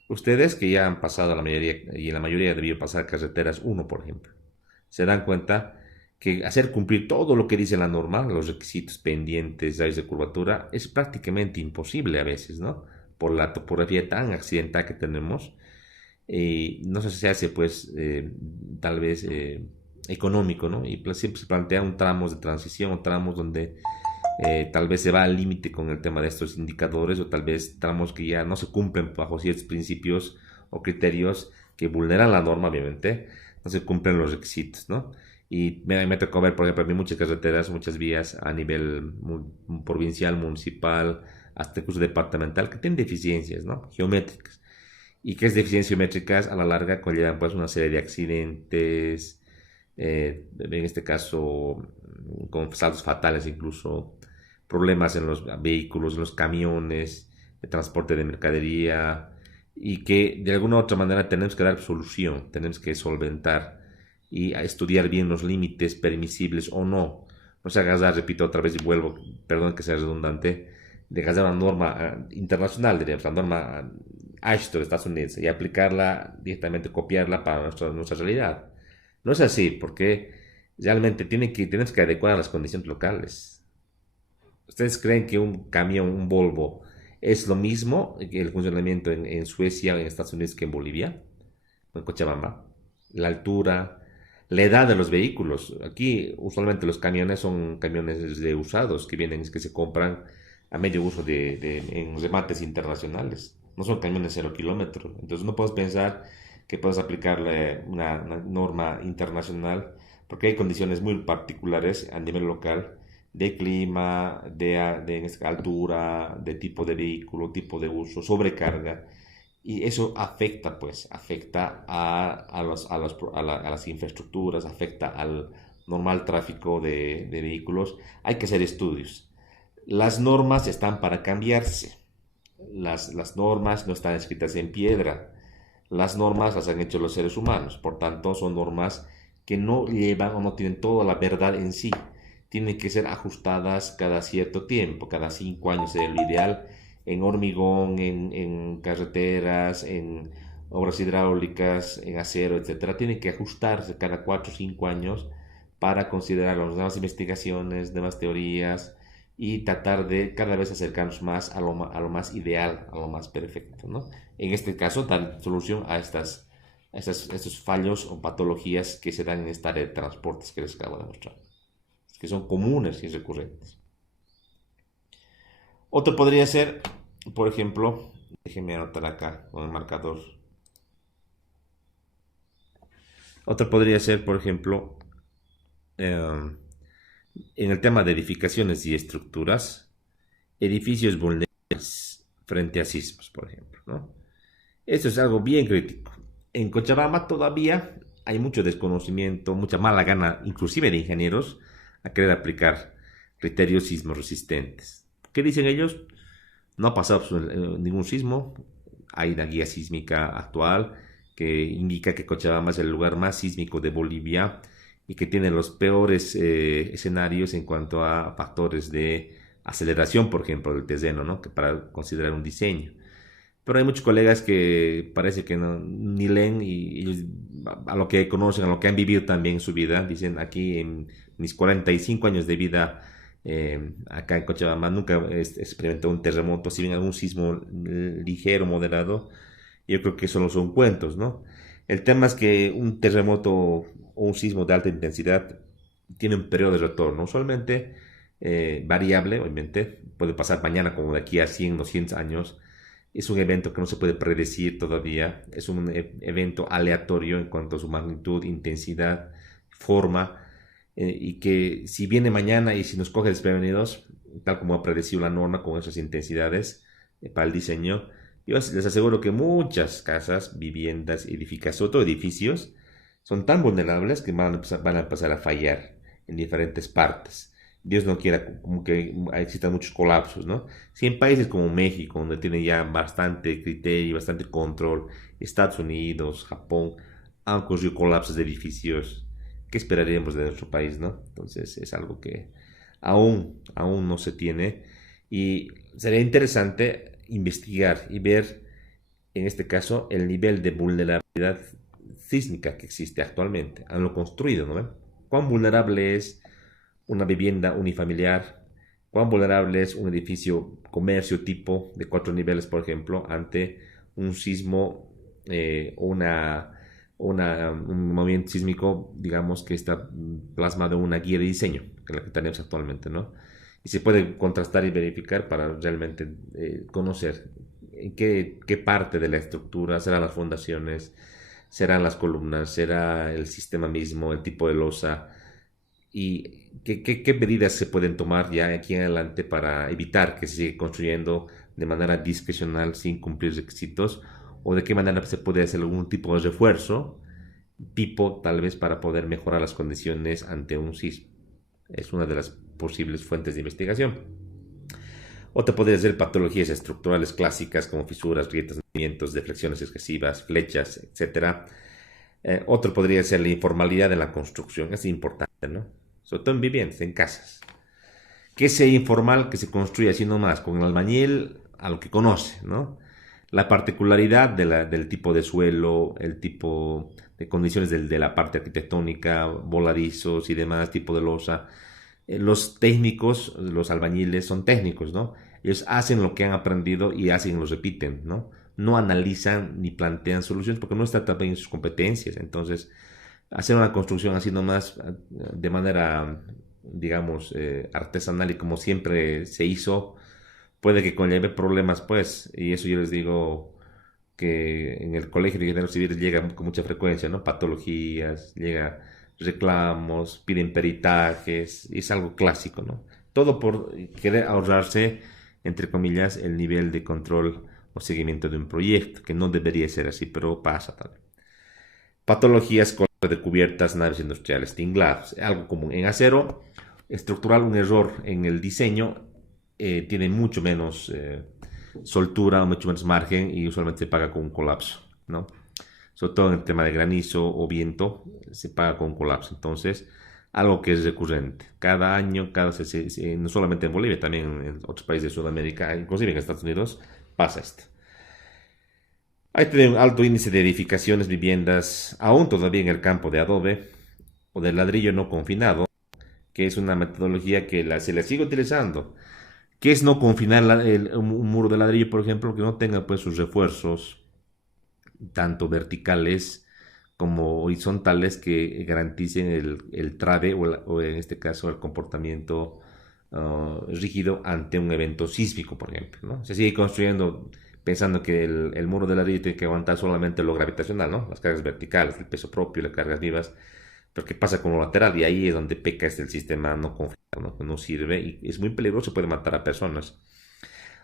ustedes que ya han pasado la mayoría, y en la mayoría debió pasar carreteras uno, por ejemplo, se dan cuenta que hacer cumplir todo lo que dice la norma, los requisitos pendientes, rayos de curvatura, es prácticamente imposible a veces, ¿no? Por la topografía tan accidental que tenemos. No sé si se hace, pues, tal vez económico, ¿no? Y siempre se plantean tramos de transición o tramos donde tal vez se va al límite con el tema de estos indicadores o tal vez tramos que ya no se cumplen bajo ciertos principios o criterios que vulneran la norma, obviamente, no se cumplen los requisitos, ¿no? Y me tocó ver, por ejemplo, a mí muchas carreteras, muchas vías a nivel provincial, municipal, hasta incluso departamental, que tienen deficiencias, ¿no? Geométricas. Y que es deficiencias geométricas a la larga conllevan pues una serie de accidentes, en este caso con saldos fatales incluso, problemas en los vehículos, en los camiones, de transporte de mercadería, y que de alguna u otra manera tenemos que dar solución, tenemos que solventar y a estudiar bien los límites permisibles o no. No se agarrar, repito otra vez y vuelvo, perdón que sea redundante, de agarrar una norma internacional, diríamos, la norma AASHTO de Estados Unidos y aplicarla directamente, copiarla para nuestra realidad. No es así, porque realmente tenemos que adecuar a las condiciones locales. ¿Ustedes creen que un camión, un Volvo, es lo mismo que el funcionamiento en Suecia, en Estados Unidos, que en Bolivia, o en Cochabamba? La altura, la edad de los vehículos. Aquí usualmente los camiones son camiones de usados que vienen, que se compran a medio uso en remates internacionales. No son camiones 0 kilómetros. Entonces no puedes pensar que puedes aplicarle una norma internacional porque hay condiciones muy particulares a nivel local de clima, de altura, de tipo de vehículo, tipo de uso, sobrecarga. Y eso afecta, pues, afecta a las infraestructuras, afecta al normal tráfico de vehículos. Hay que hacer estudios. Las normas están para cambiarse. Las normas no están escritas en piedra. Las normas las han hecho los seres humanos. Por tanto, son normas que no llevan o no tienen toda la verdad en sí. Tienen que ser ajustadas cada cierto tiempo, cada 5 años sería lo ideal, en hormigón, en carreteras, en obras hidráulicas, en acero, etcétera. Tienen que ajustarse cada 4 o 5 años para considerar las nuevas investigaciones, nuevas teorías y tratar de cada vez acercarnos más a lo más ideal, a lo más perfecto, ¿no? En este caso, dar solución a estos fallos o patologías que se dan en esta área de transportes que les acabo de mostrar, que son comunes y recurrentes. Otro podría ser, por ejemplo, déjenme anotar acá con el marcador. Otro podría ser, por ejemplo, en el tema de edificaciones y estructuras, edificios vulnerables frente a sismos, por ejemplo, ¿no? Esto es algo bien crítico. En Cochabamba todavía hay mucho desconocimiento, mucha mala gana, inclusive de ingenieros, a querer aplicar criterios sismos resistentes. ¿Qué dicen ellos? No ha pasado ningún sismo. Hay una guía sísmica actual que indica que Cochabamba es el lugar más sísmico de Bolivia y que tiene los peores escenarios en cuanto a factores de aceleración, por ejemplo, del terreno, ¿no? Que para considerar un diseño. Pero hay muchos colegas que parece que ni leen y ellos a lo que conocen, a lo que han vivido también en su vida, dicen aquí en mis 45 años de vida acá en Cochabamba nunca he experimentado un terremoto, si bien algún sismo ligero, moderado, yo creo que solo son cuentos, ¿no? El tema es que un terremoto o un sismo de alta intensidad tiene un periodo de retorno, usualmente variable, obviamente, puede pasar mañana como de aquí a 100, 200 años. Es un evento que no se puede predecir todavía, es un evento aleatorio en cuanto a su magnitud, intensidad, forma, y que si viene mañana y si nos coge desprevenidos, tal como ha predecido la norma con esas intensidades para el diseño, yo les aseguro que muchas casas, viviendas, edificaciones, sobre todo edificios, son tan vulnerables que van a empezar a fallar en diferentes partes. Dios no quiera como que existan muchos colapsos, ¿no? Si en países como México, donde tiene ya bastante criterio, bastante control, Estados Unidos, Japón, han ocurrido colapsos de edificios, ¿qué esperaríamos de nuestro país, no? Entonces es algo que aún no se tiene y sería interesante investigar y ver, en este caso, el nivel de vulnerabilidad sísmica que existe actualmente. Han lo construido, ¿no ven? ¿Cuán vulnerable es una vivienda unifamiliar? ¿Cuán vulnerable es un edificio comercio tipo de 4 niveles, por ejemplo, ante un sismo o un movimiento sísmico, digamos, que está plasmado en una guía de diseño, que es la que tenemos actualmente, ¿no? Y se puede contrastar y verificar para realmente conocer en qué parte de la estructura serán las fundaciones, serán las columnas, será el sistema mismo, el tipo de losa, y qué medidas se pueden tomar ya aquí en adelante para evitar que se siga construyendo de manera discrecional sin cumplir requisitos, o de qué manera se puede hacer algún tipo de refuerzo, tipo tal vez para poder mejorar las condiciones ante un sismo. Es una de las posibles fuentes de investigación. Otra podría ser patologías estructurales clásicas como fisuras, grietas, movimientos, deflexiones excesivas, flechas, etcétera. Otro podría ser la informalidad en la construcción, es importante, ¿no? Sobre todo en viviendas, en casas. Que sea informal, que se construye así nomás, con el albañil a lo que conoce, ¿no? La particularidad del tipo de suelo, el tipo de condiciones de la parte arquitectónica, voladizos y demás, tipo de losa. Los técnicos, los albañiles son técnicos, ¿no? Ellos hacen lo que han aprendido y hacen, lo repiten, ¿no? No analizan ni plantean soluciones porque no está también en sus competencias. Entonces, hacer una construcción así nomás de manera, digamos, artesanal y como siempre se hizo, puede que conlleve problemas, pues. Y eso yo les digo que en el Colegio de Ingenieros Civiles llega con mucha frecuencia, ¿no? Patologías, llega reclamos, piden peritajes, y es algo clásico, ¿no? Todo por querer ahorrarse, entre comillas, el nivel de control o seguimiento de un proyecto, que no debería ser así, pero pasa también. Patologías con de cubiertas, naves industriales, tinglados, algo común. En acero estructural, un error en el diseño tiene mucho menos soltura, mucho menos margen y usualmente se paga con un colapso, ¿no? Sobre todo en el tema de granizo o viento, se paga con un colapso. Entonces, algo que es recurrente. Cada año, no solamente en Bolivia, también en otros países de Sudamérica, inclusive en Estados Unidos, pasa esto. Hay también un alto índice de edificaciones, viviendas, aún todavía en el campo de adobe o de ladrillo no confinado, que es una metodología que se la sigue utilizando. ¿Qué es no confinar un muro de ladrillo, por ejemplo, que no tenga pues sus refuerzos, tanto verticales como horizontales, que garanticen el trave o en este caso el comportamiento rígido ante un evento sísmico, por ejemplo, ¿no? Se sigue construyendo pensando que el muro de ladrillo tiene que aguantar solamente lo gravitacional, ¿no? Las cargas verticales, el peso propio, las cargas vivas. Pero ¿qué pasa con lo lateral? Y ahí es donde peca el sistema no confiado, ¿no? Que no sirve y es muy peligroso, puede matar a personas.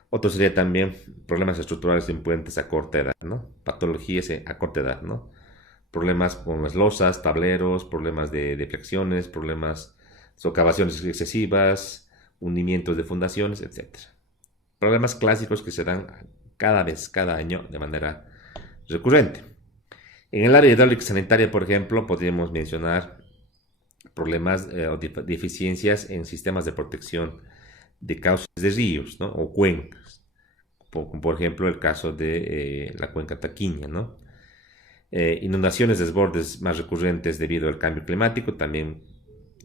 Otro sería también problemas estructurales en puentes a corta edad, ¿no? Patologías a corta edad, ¿no? Problemas con las losas, tableros, problemas de deflexiones, problemas, socavaciones excesivas, hundimientos de fundaciones, etc. Problemas clásicos que se dan cada vez, cada año, de manera recurrente. En el área hidráulica sanitaria, por ejemplo, podríamos mencionar problemas o deficiencias en sistemas de protección de cauces de ríos, ¿no? O cuencas, por ejemplo el caso de la cuenca Taquiña, ¿no? Inundaciones, desbordes más recurrentes debido al cambio climático, también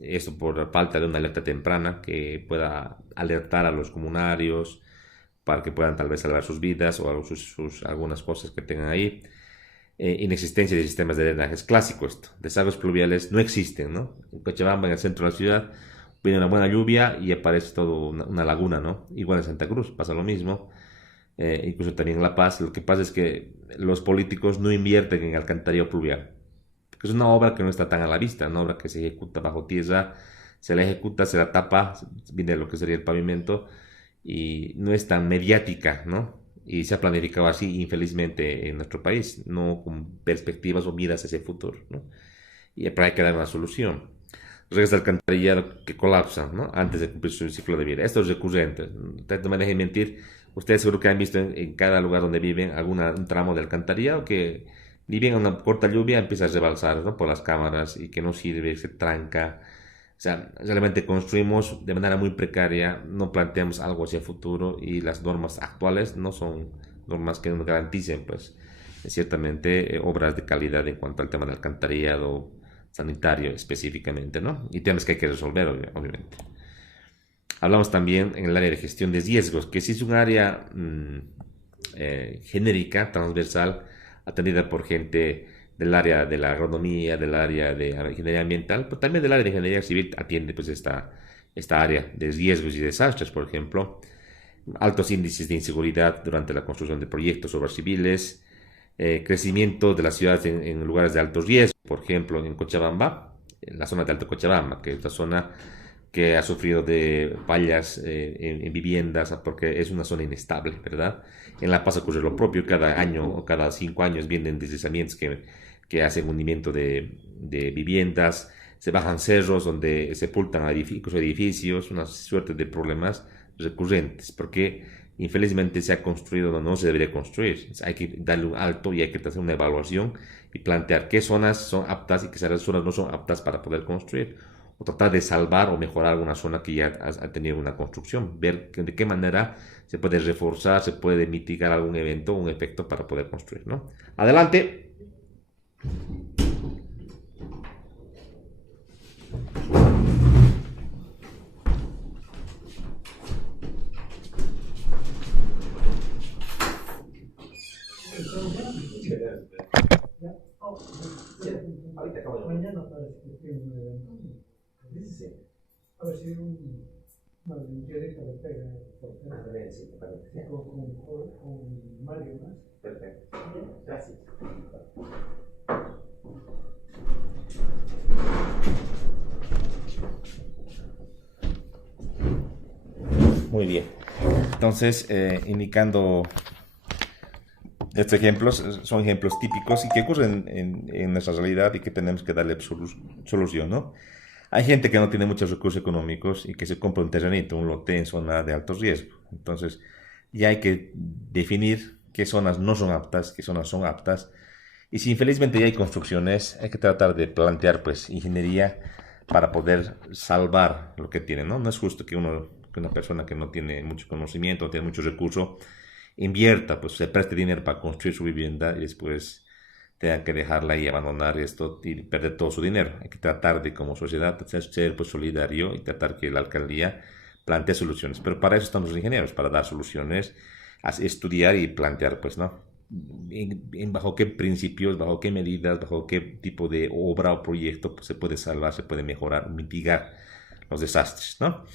esto por falta de una alerta temprana que pueda alertar a los comunarios para que puedan tal vez salvar sus vidas o algunas cosas que tengan ahí. Inexistencia de sistemas de drenaje. Es clásico esto. Desagües pluviales no existen, ¿no? En Cochabamba, en el centro de la ciudad, viene una buena lluvia y aparece todo una laguna, ¿no? Igual en Santa Cruz pasa lo mismo. Incluso también en La Paz. Lo que pasa es que los políticos no invierten en alcantarillado pluvial. Porque es una obra que no está tan a la vista, una obra que se ejecuta bajo tierra, se la ejecuta, se la tapa, viene lo que sería el pavimento y no es tan mediática, ¿no? Y se ha planificado así, infelizmente, en nuestro país, no con perspectivas o miras hacia el futuro, ¿no? Y para hay que dar una solución. Redes de alcantarillado que colapsan, ¿no? Antes de cumplir su ciclo de vida. Esto es recurrente. No me dejen mentir. Ustedes seguro que han visto en cada lugar donde viven un tramo de alcantarillado que ni bien una corta lluvia empieza a rebalsar, ¿no? Por las cámaras y que no sirve, se tranca. O sea, realmente construimos de manera muy precaria, no planteamos algo hacia el futuro y las normas actuales no son normas que nos garanticen, pues, ciertamente obras de calidad en cuanto al tema del alcantarillado sanitario específicamente, ¿no? Y temas que hay que resolver, obviamente. Hablamos también en el área de gestión de riesgos, que sí es un área genérica, transversal, atendida por gente del área de la agronomía, del área de ingeniería ambiental, pero también del área de ingeniería civil atiende pues esta área de riesgos y desastres, por ejemplo, altos índices de inseguridad durante la construcción de proyectos, obras civiles, crecimiento de las ciudades en lugares de alto riesgo, por ejemplo, en Cochabamba, en la zona de Alto Cochabamba, que es la zona que ha sufrido de fallas en viviendas, porque es una zona inestable, ¿verdad? En La Paz ocurre lo propio, cada año o cada 5 años vienen deslizamientos que hacen hundimiento de viviendas, se bajan cerros donde sepultan edificios, una suerte de problemas recurrentes, porque infelizmente se ha construido donde no se debería construir. Entonces, hay que darle un alto y hay que hacer una evaluación y plantear qué zonas son aptas y qué zonas no son aptas para poder construir. O tratar de salvar o mejorar alguna zona que ya ha tenido una construcción. Ver de qué manera se puede reforzar, se puede mitigar algún evento, un efecto para poder construir, ¿no? Adelante. Mañana parece que tiene un evento. Dice, a ver si una directa le pega con Mario más. Perfecto. Gracias. Muy bien. Entonces, indicando estos ejemplos, son ejemplos típicos y que ocurren en nuestra realidad y que tenemos que darle solución, ¿no? Hay gente que no tiene muchos recursos económicos y que se compra un terrenito, un lote en zona de alto riesgo. Entonces, ya hay que definir qué zonas no son aptas, qué zonas son aptas. Y si infelizmente ya hay construcciones, hay que tratar de plantear, pues, ingeniería para poder salvar lo que tiene, ¿no? No es justo que una persona que no tiene mucho conocimiento, no tiene mucho recurso, invierta, pues se preste dinero para construir su vivienda y después tenga que dejarla y abandonar esto y perder todo su dinero. Hay que tratar de, como sociedad, ser pues, solidario y tratar que la alcaldía plantee soluciones. Pero para eso están los ingenieros, para dar soluciones, estudiar y plantear, pues, ¿no? Bajo qué principios, bajo qué medidas, bajo qué tipo de obra o proyecto pues, se puede salvar, se puede mejorar, mitigar los desastres, ¿no?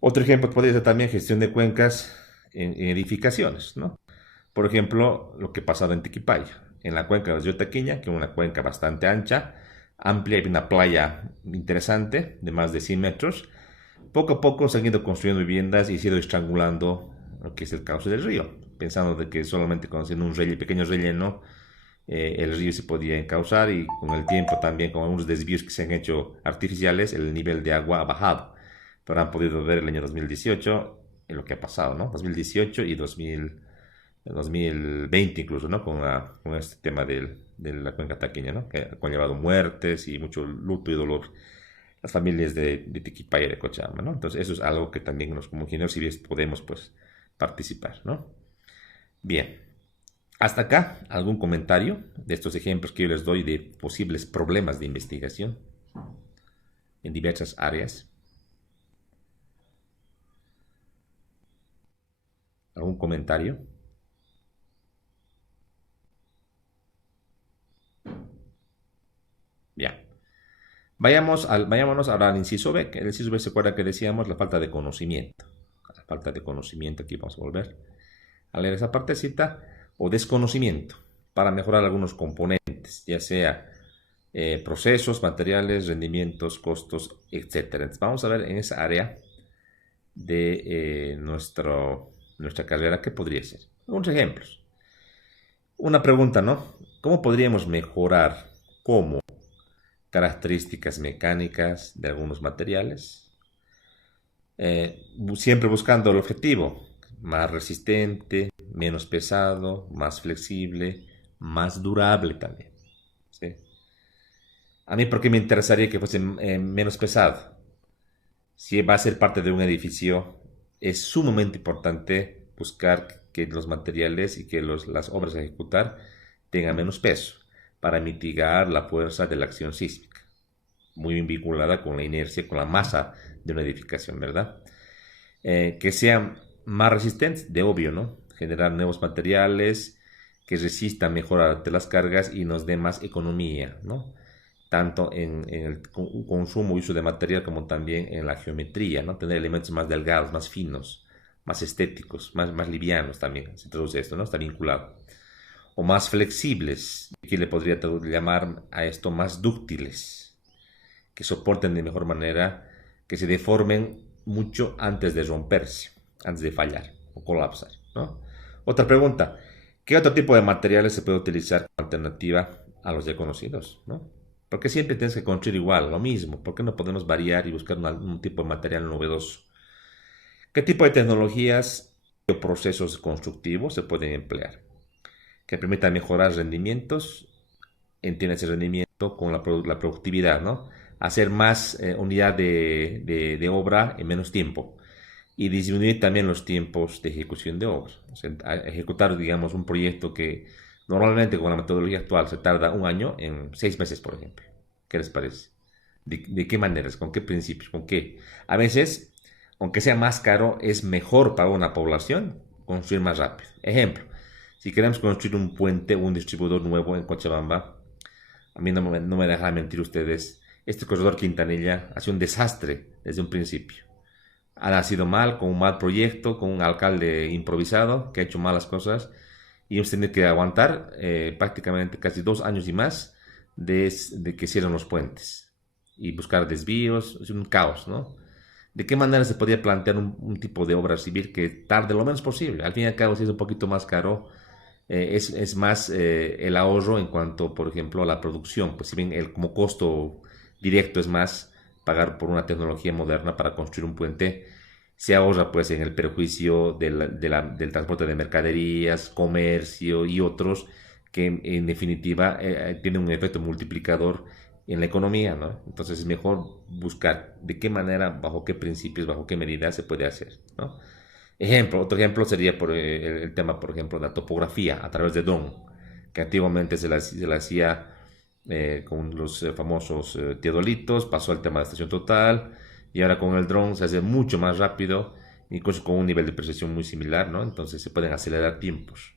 Otro ejemplo podría ser también gestión de cuencas en edificaciones, ¿no? Por ejemplo, lo que ha pasado en Tiquipaya, en la cuenca de Río Taquiña, que es una cuenca bastante ancha, amplia, y una playa interesante de más de 100 metros. Poco a poco se han ido construyendo viviendas y se ha ido estrangulando lo que es el cauce del río, pensando de que solamente con haciendo un pequeño relleno el río se podía encauzar y con el tiempo también con algunos desvíos que se han hecho artificiales el nivel de agua ha bajado. Pero han podido ver el año 2018 en lo que ha pasado, ¿no? 2018 y 2020 incluso, ¿no? Con este tema de la cuenca taqueña, ¿no? Que ha conllevado muertes y mucho luto y dolor las familias de Tiquipaya y de Cochabamba, ¿no? Entonces eso es algo que también como ingenieros civiles podemos, pues, participar, ¿no? Bien. Hasta acá, ¿algún comentario de estos ejemplos que yo les doy de posibles problemas de investigación en diversas áreas? ¿Algún comentario? Ya. Vayámonos ahora al inciso B. El inciso B se acuerda que decíamos la falta de conocimiento. La falta de conocimiento, aquí vamos a volver a leer esa partecita, o desconocimiento, para mejorar algunos componentes, ya sea procesos, materiales, rendimientos, costos, etc. Entonces, vamos a ver en esa área de nuestra carrera qué podría ser. Algunos ejemplos. Una pregunta, ¿no? ¿Cómo podríamos mejorar características mecánicas de algunos materiales? Siempre buscando el objetivo, más resistente, menos pesado, más flexible, más durable también. ¿Sí? A mí, ¿por qué me interesaría que fuese menos pesado? Si va a ser parte de un edificio, es sumamente importante buscar que los materiales y que las obras a ejecutar tengan menos peso para mitigar la fuerza de la acción sísmica, muy bien vinculada con la inercia, con la masa de una edificación, ¿verdad? Que sean más resistentes, de obvio, ¿no? Generar nuevos materiales que resistan mejor ante las cargas y nos dé más economía, ¿no? Tanto en el consumo y uso de material como también en la geometría, ¿no? Tener elementos más delgados, más finos, más estéticos, más livianos también, se traduce esto, ¿no? Está vinculado. O más flexibles, aquí le podría llamar a esto más dúctiles, que soporten de mejor manera, que se deformen mucho antes de romperse, antes de fallar o colapsar, ¿no? Otra pregunta, ¿qué otro tipo de materiales se puede utilizar como alternativa a los ya conocidos, ¿no? ¿Por qué siempre tienes que construir igual, lo mismo? ¿Por qué no podemos variar y buscar un tipo de material novedoso? ¿Qué tipo de tecnologías o procesos constructivos se pueden emplear que permitan mejorar rendimientos? Entiende ese rendimiento con la productividad, ¿no? Hacer más unidad de obra en menos tiempo y disminuir también los tiempos de ejecución de obra. O sea, ejecutar, digamos, un proyecto que normalmente con la metodología actual se tarda un año en 6 meses, por ejemplo. ¿Qué les parece? ¿De qué maneras? ¿Con qué principios? ¿Con qué? A veces, aunque sea más caro, es mejor para una población construir más rápido. Ejemplo, si queremos construir un puente o un distribuidor nuevo en Cochabamba, a mí no me dejan mentir ustedes, este corredor Quintanilla ha sido un desastre desde un principio. Ha nacido mal, con un mal proyecto, con un alcalde improvisado que ha hecho malas cosas y hemos tenido que aguantar prácticamente casi 2 años y más de que cierran los puentes y buscar desvíos, es un caos, ¿no? ¿De qué manera se podría plantear un tipo de obra civil que tarde lo menos posible? Al fin y al cabo, si es un poquito más caro, es más el ahorro en cuanto, por ejemplo, a la producción. Pues si bien como costo directo es más pagar por una tecnología moderna para construir un puente, se ahorra pues en el perjuicio del transporte de mercaderías, comercio y otros que en definitiva tienen un efecto multiplicador en la economía, ¿no? Entonces es mejor buscar de qué manera, bajo qué principios, bajo qué medidas se puede hacer, ¿no? Otro ejemplo sería el tema, por ejemplo, de la topografía a través de dron, que antiguamente se la hacía con los famosos teodolitos, pasó al tema de estación total, y ahora con el dron se hace mucho más rápido, incluso con un nivel de precisión muy similar, ¿no? Entonces se pueden acelerar tiempos.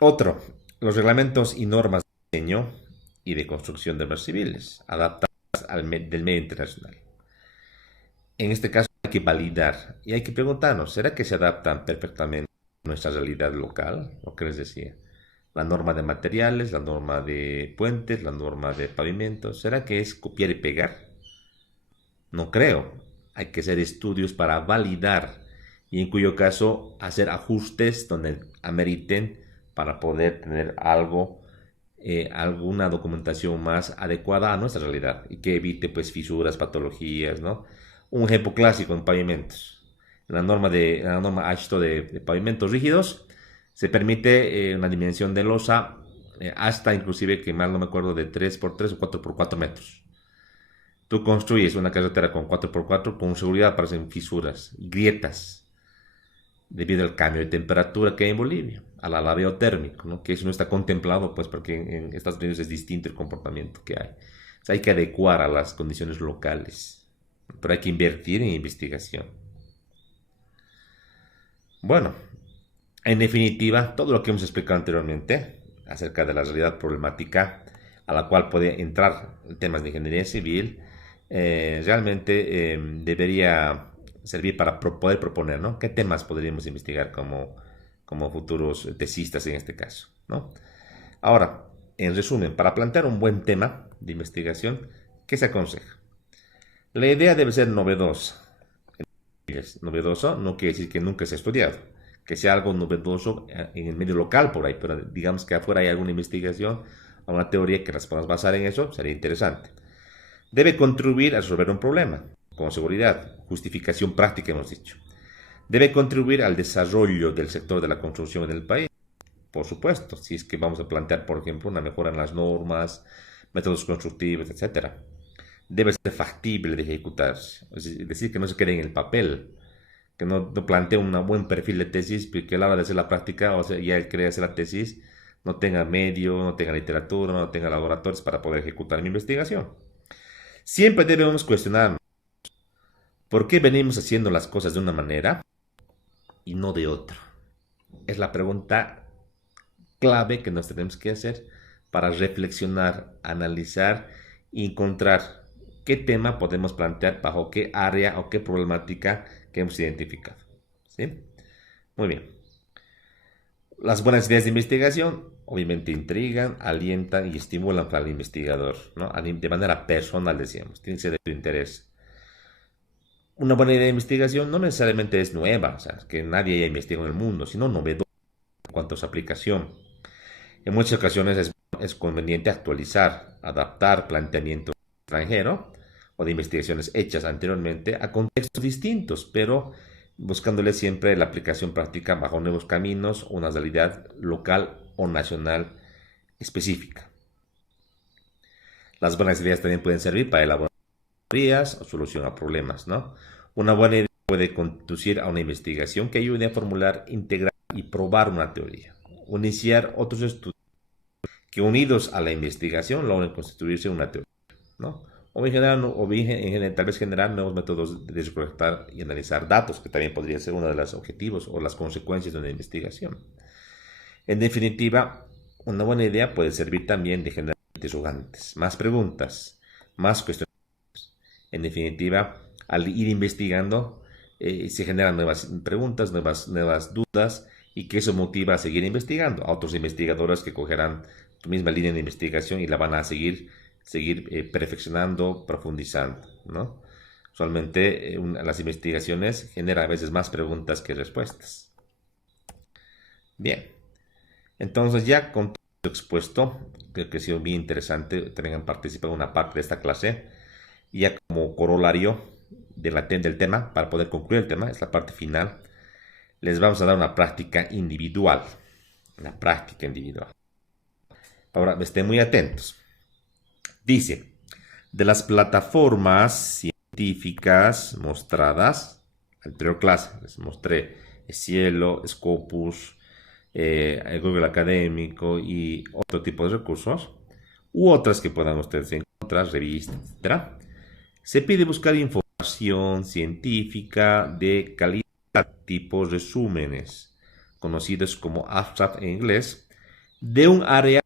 Otro, los reglamentos y normas de diseño y de construcción de obras civiles, adaptadas del medio internacional. En este caso hay que validar y hay que preguntarnos, ¿será que se adaptan perfectamente a nuestra realidad local? ¿O qué les decía? La norma de materiales, la norma de puentes, la norma de pavimentos, ¿será que es copiar y pegar? No creo. Hay que hacer estudios para validar y en cuyo caso hacer ajustes donde ameriten para poder tener alguna documentación más adecuada a nuestra realidad y que evite pues fisuras, patologías, ¿no? Un ejemplo clásico en pavimentos. En la norma ASHTO de pavimentos rígidos se permite una dimensión de losa hasta inclusive, que mal no me acuerdo, de 3x3 o 4x4 metros. Tú construyes una carretera con 4x4, con seguridad aparecen fisuras, grietas, debido al cambio de temperatura que hay en Bolivia, al alabeo térmico, ¿no? Que eso no está contemplado, pues, porque en Estados Unidos es distinto el comportamiento que hay. O sea, hay que adecuar a las condiciones locales, pero hay que invertir en investigación. Bueno, en definitiva, todo lo que hemos explicado anteriormente acerca de la realidad problemática a la cual puede entrar temas de ingeniería civil, realmente debería servir para poder proponer, ¿no? ¿Qué temas podríamos investigar como futuros tesistas en este caso, ¿no? Ahora, en resumen, para plantear un buen tema de investigación, ¿qué se aconseja? La idea debe ser novedosa. Novedoso no quiere decir que nunca se ha estudiado, que sea algo novedoso en el medio local por ahí, pero digamos que afuera hay alguna investigación o una teoría que las podamos basar en eso, sería interesante. Debe contribuir a resolver un problema, con seguridad, justificación práctica hemos dicho. Debe contribuir al desarrollo del sector de la construcción en el país, por supuesto, si es que vamos a plantear, por ejemplo, una mejora en las normas, métodos constructivos, etcétera. Debe ser factible de ejecutarse, es decir, que no se quede en el papel, que no plantee un buen perfil de tesis, pero que a la hora de hacer la práctica, o sea, ya él quiere hacer la tesis, no tenga medio, no tenga literatura, no tenga laboratorios para poder ejecutar mi investigación. Siempre debemos cuestionarnos por qué venimos haciendo las cosas de una manera y no de otra. Es la pregunta clave que nos tenemos que hacer para reflexionar, analizar y encontrar qué tema podemos plantear bajo qué área o qué problemática que hemos identificado. ¿Sí? Muy bien. Las buenas ideas de investigación obviamente intrigan, alientan y estimulan al investigador, ¿no? De manera personal, decíamos, tiene que ser de tu interés. Una buena idea de investigación no necesariamente es nueva, o sea, que nadie haya investigado en el mundo, sino novedosa en cuanto a su aplicación. En muchas ocasiones es conveniente actualizar, adaptar planteamiento extranjero o de investigaciones hechas anteriormente a contextos distintos, pero buscándole siempre la aplicación práctica bajo nuevos caminos, una realidad local o nacional específica. Las buenas ideas también pueden servir para elaborar teorías o solución a problemas, ¿no? Una buena idea puede conducir a una investigación que ayude a formular, integrar y probar una teoría, o iniciar otros estudios que unidos a la investigación logren constituirse una teoría, ¿no? O bien tal vez generar nuevos métodos de recolectar y analizar datos, que también podría ser uno de los objetivos o las consecuencias de una investigación. En definitiva, una buena idea puede servir también de generar interrogantes, más preguntas, más cuestiones. En definitiva, al ir investigando, se generan nuevas preguntas, nuevas dudas, y que eso motiva a seguir investigando a otros investigadores que cogerán tu misma línea de investigación y la van a seguir perfeccionando, profundizando, ¿no? Usualmente las investigaciones generan a veces más preguntas que respuestas. Bien, entonces ya con todo lo expuesto, creo que ha sido bien interesante que tengan participado en una parte de esta clase. Y ya como corolario del tema, para poder concluir el tema, es la parte final, les vamos a dar una práctica individual. Una práctica individual. Ahora, estén muy atentos. Dice, de las plataformas científicas mostradas, en la anterior clase les mostré Cielo, Scopus, el Google Académico y otro tipo de recursos, u otras que puedan ustedes encontrar, revistas, etc. Se pide buscar información científica de calidad, tipo resúmenes, conocidos como abstract en inglés, de un área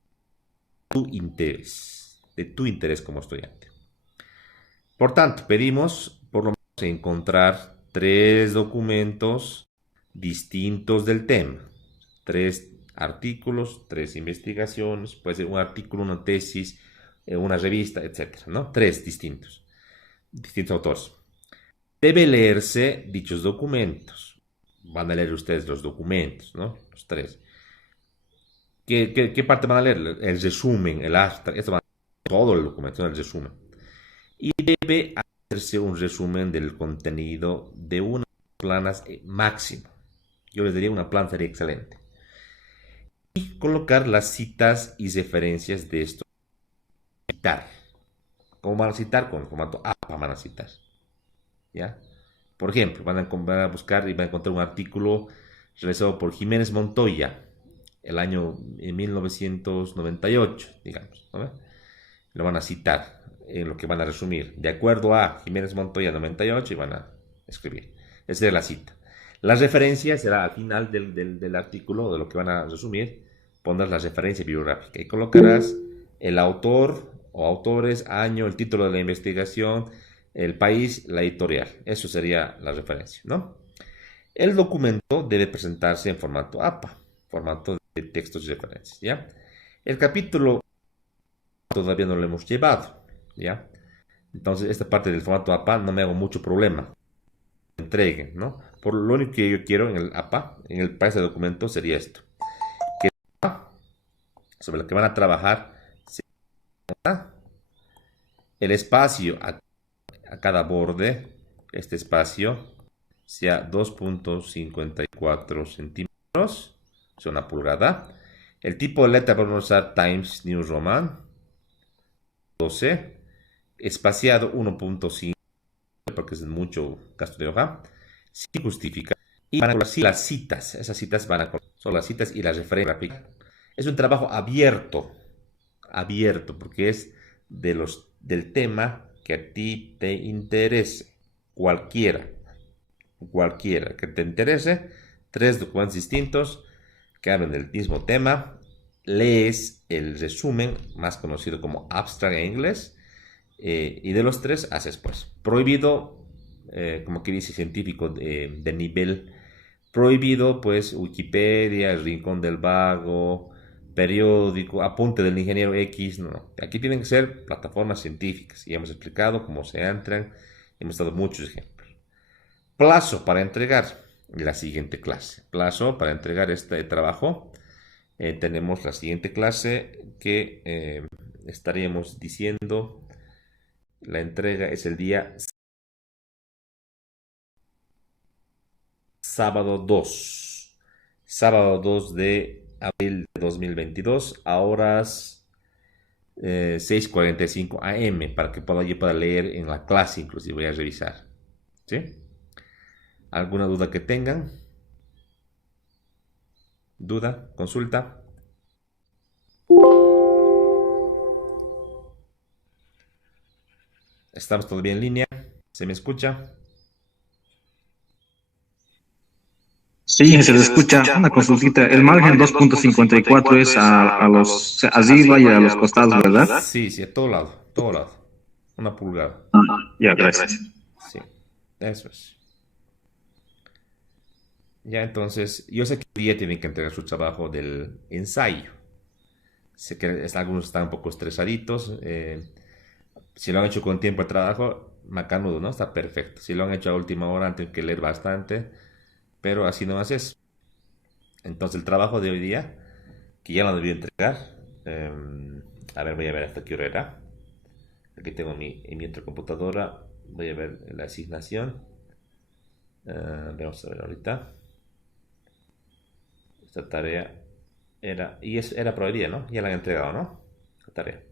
de tu interés como estudiante. Por tanto, pedimos por lo menos encontrar 3 documentos distintos del tema, 3 artículos, 3 investigaciones, puede ser un artículo, una tesis, una revista, etc., ¿no? 3 distintos autores. Debe leerse dichos documentos. Van a leer ustedes los documentos, ¿no? Los 3. ¿Qué parte van a leer? El resumen, el abstract, esto va a leer todo el documento, el resumen. Y debe hacerse un resumen del contenido de unas planas máximo. Yo les diría una plana sería excelente. Y colocar las citas y referencias de esto. Citar. ¿Cómo van a citar? Con el formato APA van a citar. ¿Ya? Por ejemplo, van a buscar y van a encontrar un artículo realizado por Jiménez Montoya, el año 1998, digamos, ¿no? Lo van a citar en lo que van a resumir. De acuerdo a Jiménez Montoya 98 y van a escribir. Esa es la cita. La referencia será al final del artículo, de lo que van a resumir, pondrás la referencia bibliográfica y colocarás el autor o autores, año, el título de la investigación, el país, la editorial. Eso sería la referencia, ¿no? El documento debe presentarse en formato APA, formato de textos y referencias, ¿ya? El capítulo todavía no lo hemos llevado, ¿ya? Entonces, esta parte del formato APA no me hago mucho problema. Entreguen, ¿no? Por lo único que yo quiero en el APA, en el país de documento, sería esto. Que sobre lo que van a trabajar el espacio a cada borde, este espacio sea 2.54 centímetros, es una pulgada. El tipo de letra vamos a usar Times New Roman 12, espaciado 1.5 porque es mucho gasto de hoja, sin justificar. Y van a colocar las citas, esas citas van a colocar, son las citas y las referencias. Es un trabajo abierto, porque es del tema que a ti te interese, cualquiera que te interese, 3 documentos distintos que hablan del mismo tema, lees el resumen, más conocido como abstract en inglés, y de los 3 haces pues, prohibido, como que dice científico de nivel, prohibido pues Wikipedia, El Rincón del Vago, periódico, apunte del ingeniero X, no. Aquí tienen que ser plataformas científicas y hemos explicado cómo se entran, hemos dado muchos ejemplos. Plazo para entregar la siguiente clase. Plazo para entregar este trabajo. Tenemos la siguiente clase que estaríamos diciendo La entrega es el día sábado 2. Sábado 2 de abril de 2022 a horas 6:45 AM para que yo pueda leer en la clase, inclusive voy a revisar. ¿Sí? ¿Alguna duda que tengan? ¿Duda? ¿Consulta? ¿Estamos todavía en línea? ¿Se me escucha? Sí, se le escucha una consultita. El margen 2,54 es a los arriba y a los costados, ¿verdad? Sí, sí, a todo lado, todo lado. Una pulgada. Ya, gracias. Sí, eso es. Ya, entonces, yo sé que hoy día tienen que entregar su trabajo del ensayo. Sé que algunos están un poco estresaditos. Si lo han hecho con tiempo de trabajo, macanudo, ¿no? Está perfecto. Si lo han hecho a última hora, han tenido que leer bastante. Pero así nomás es. Entonces, el trabajo de hoy día, que ya lo debí entregar. A ver, voy a ver hasta qué hora era. Aquí tengo en mi otra computadora. Voy a ver la asignación. Vamos a ver ahorita. Esta tarea era para hoy día, ¿no? Ya la han entregado, ¿no? La tarea.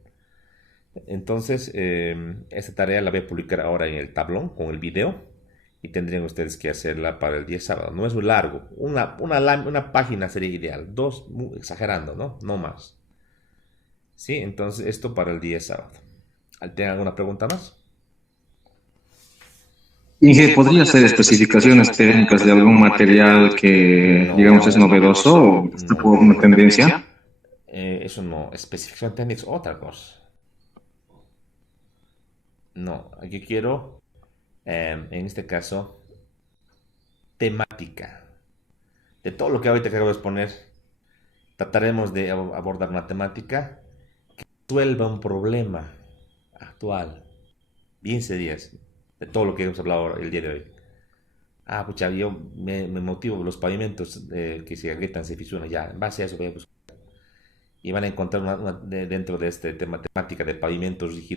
Entonces, esta tarea la voy a publicar ahora en el tablón con el video y tendrían ustedes que hacerla para el día sábado. No es muy largo, una página sería ideal, dos, exagerando, ¿no? No más. Sí, entonces esto para el día sábado. ¿Tienen alguna pregunta más? Inge, ¿podría hacer especificaciones técnicas de algún material que, digamos, es novedoso o está por una tendencia? Eso no, especificación técnica es otra cosa. No, aquí quiero, en este caso, temática. De todo lo que ahorita acabo de exponer, trataremos de abordar una temática que resuelva un problema actual. Bien serias, de todo lo que hemos hablado el día de hoy. Pucha, yo me motivo los pavimentos que se agrietan, se fisuran. Ya, en base a eso voy a buscar. Y van a encontrar dentro de este tema, temática de pavimentos rígidos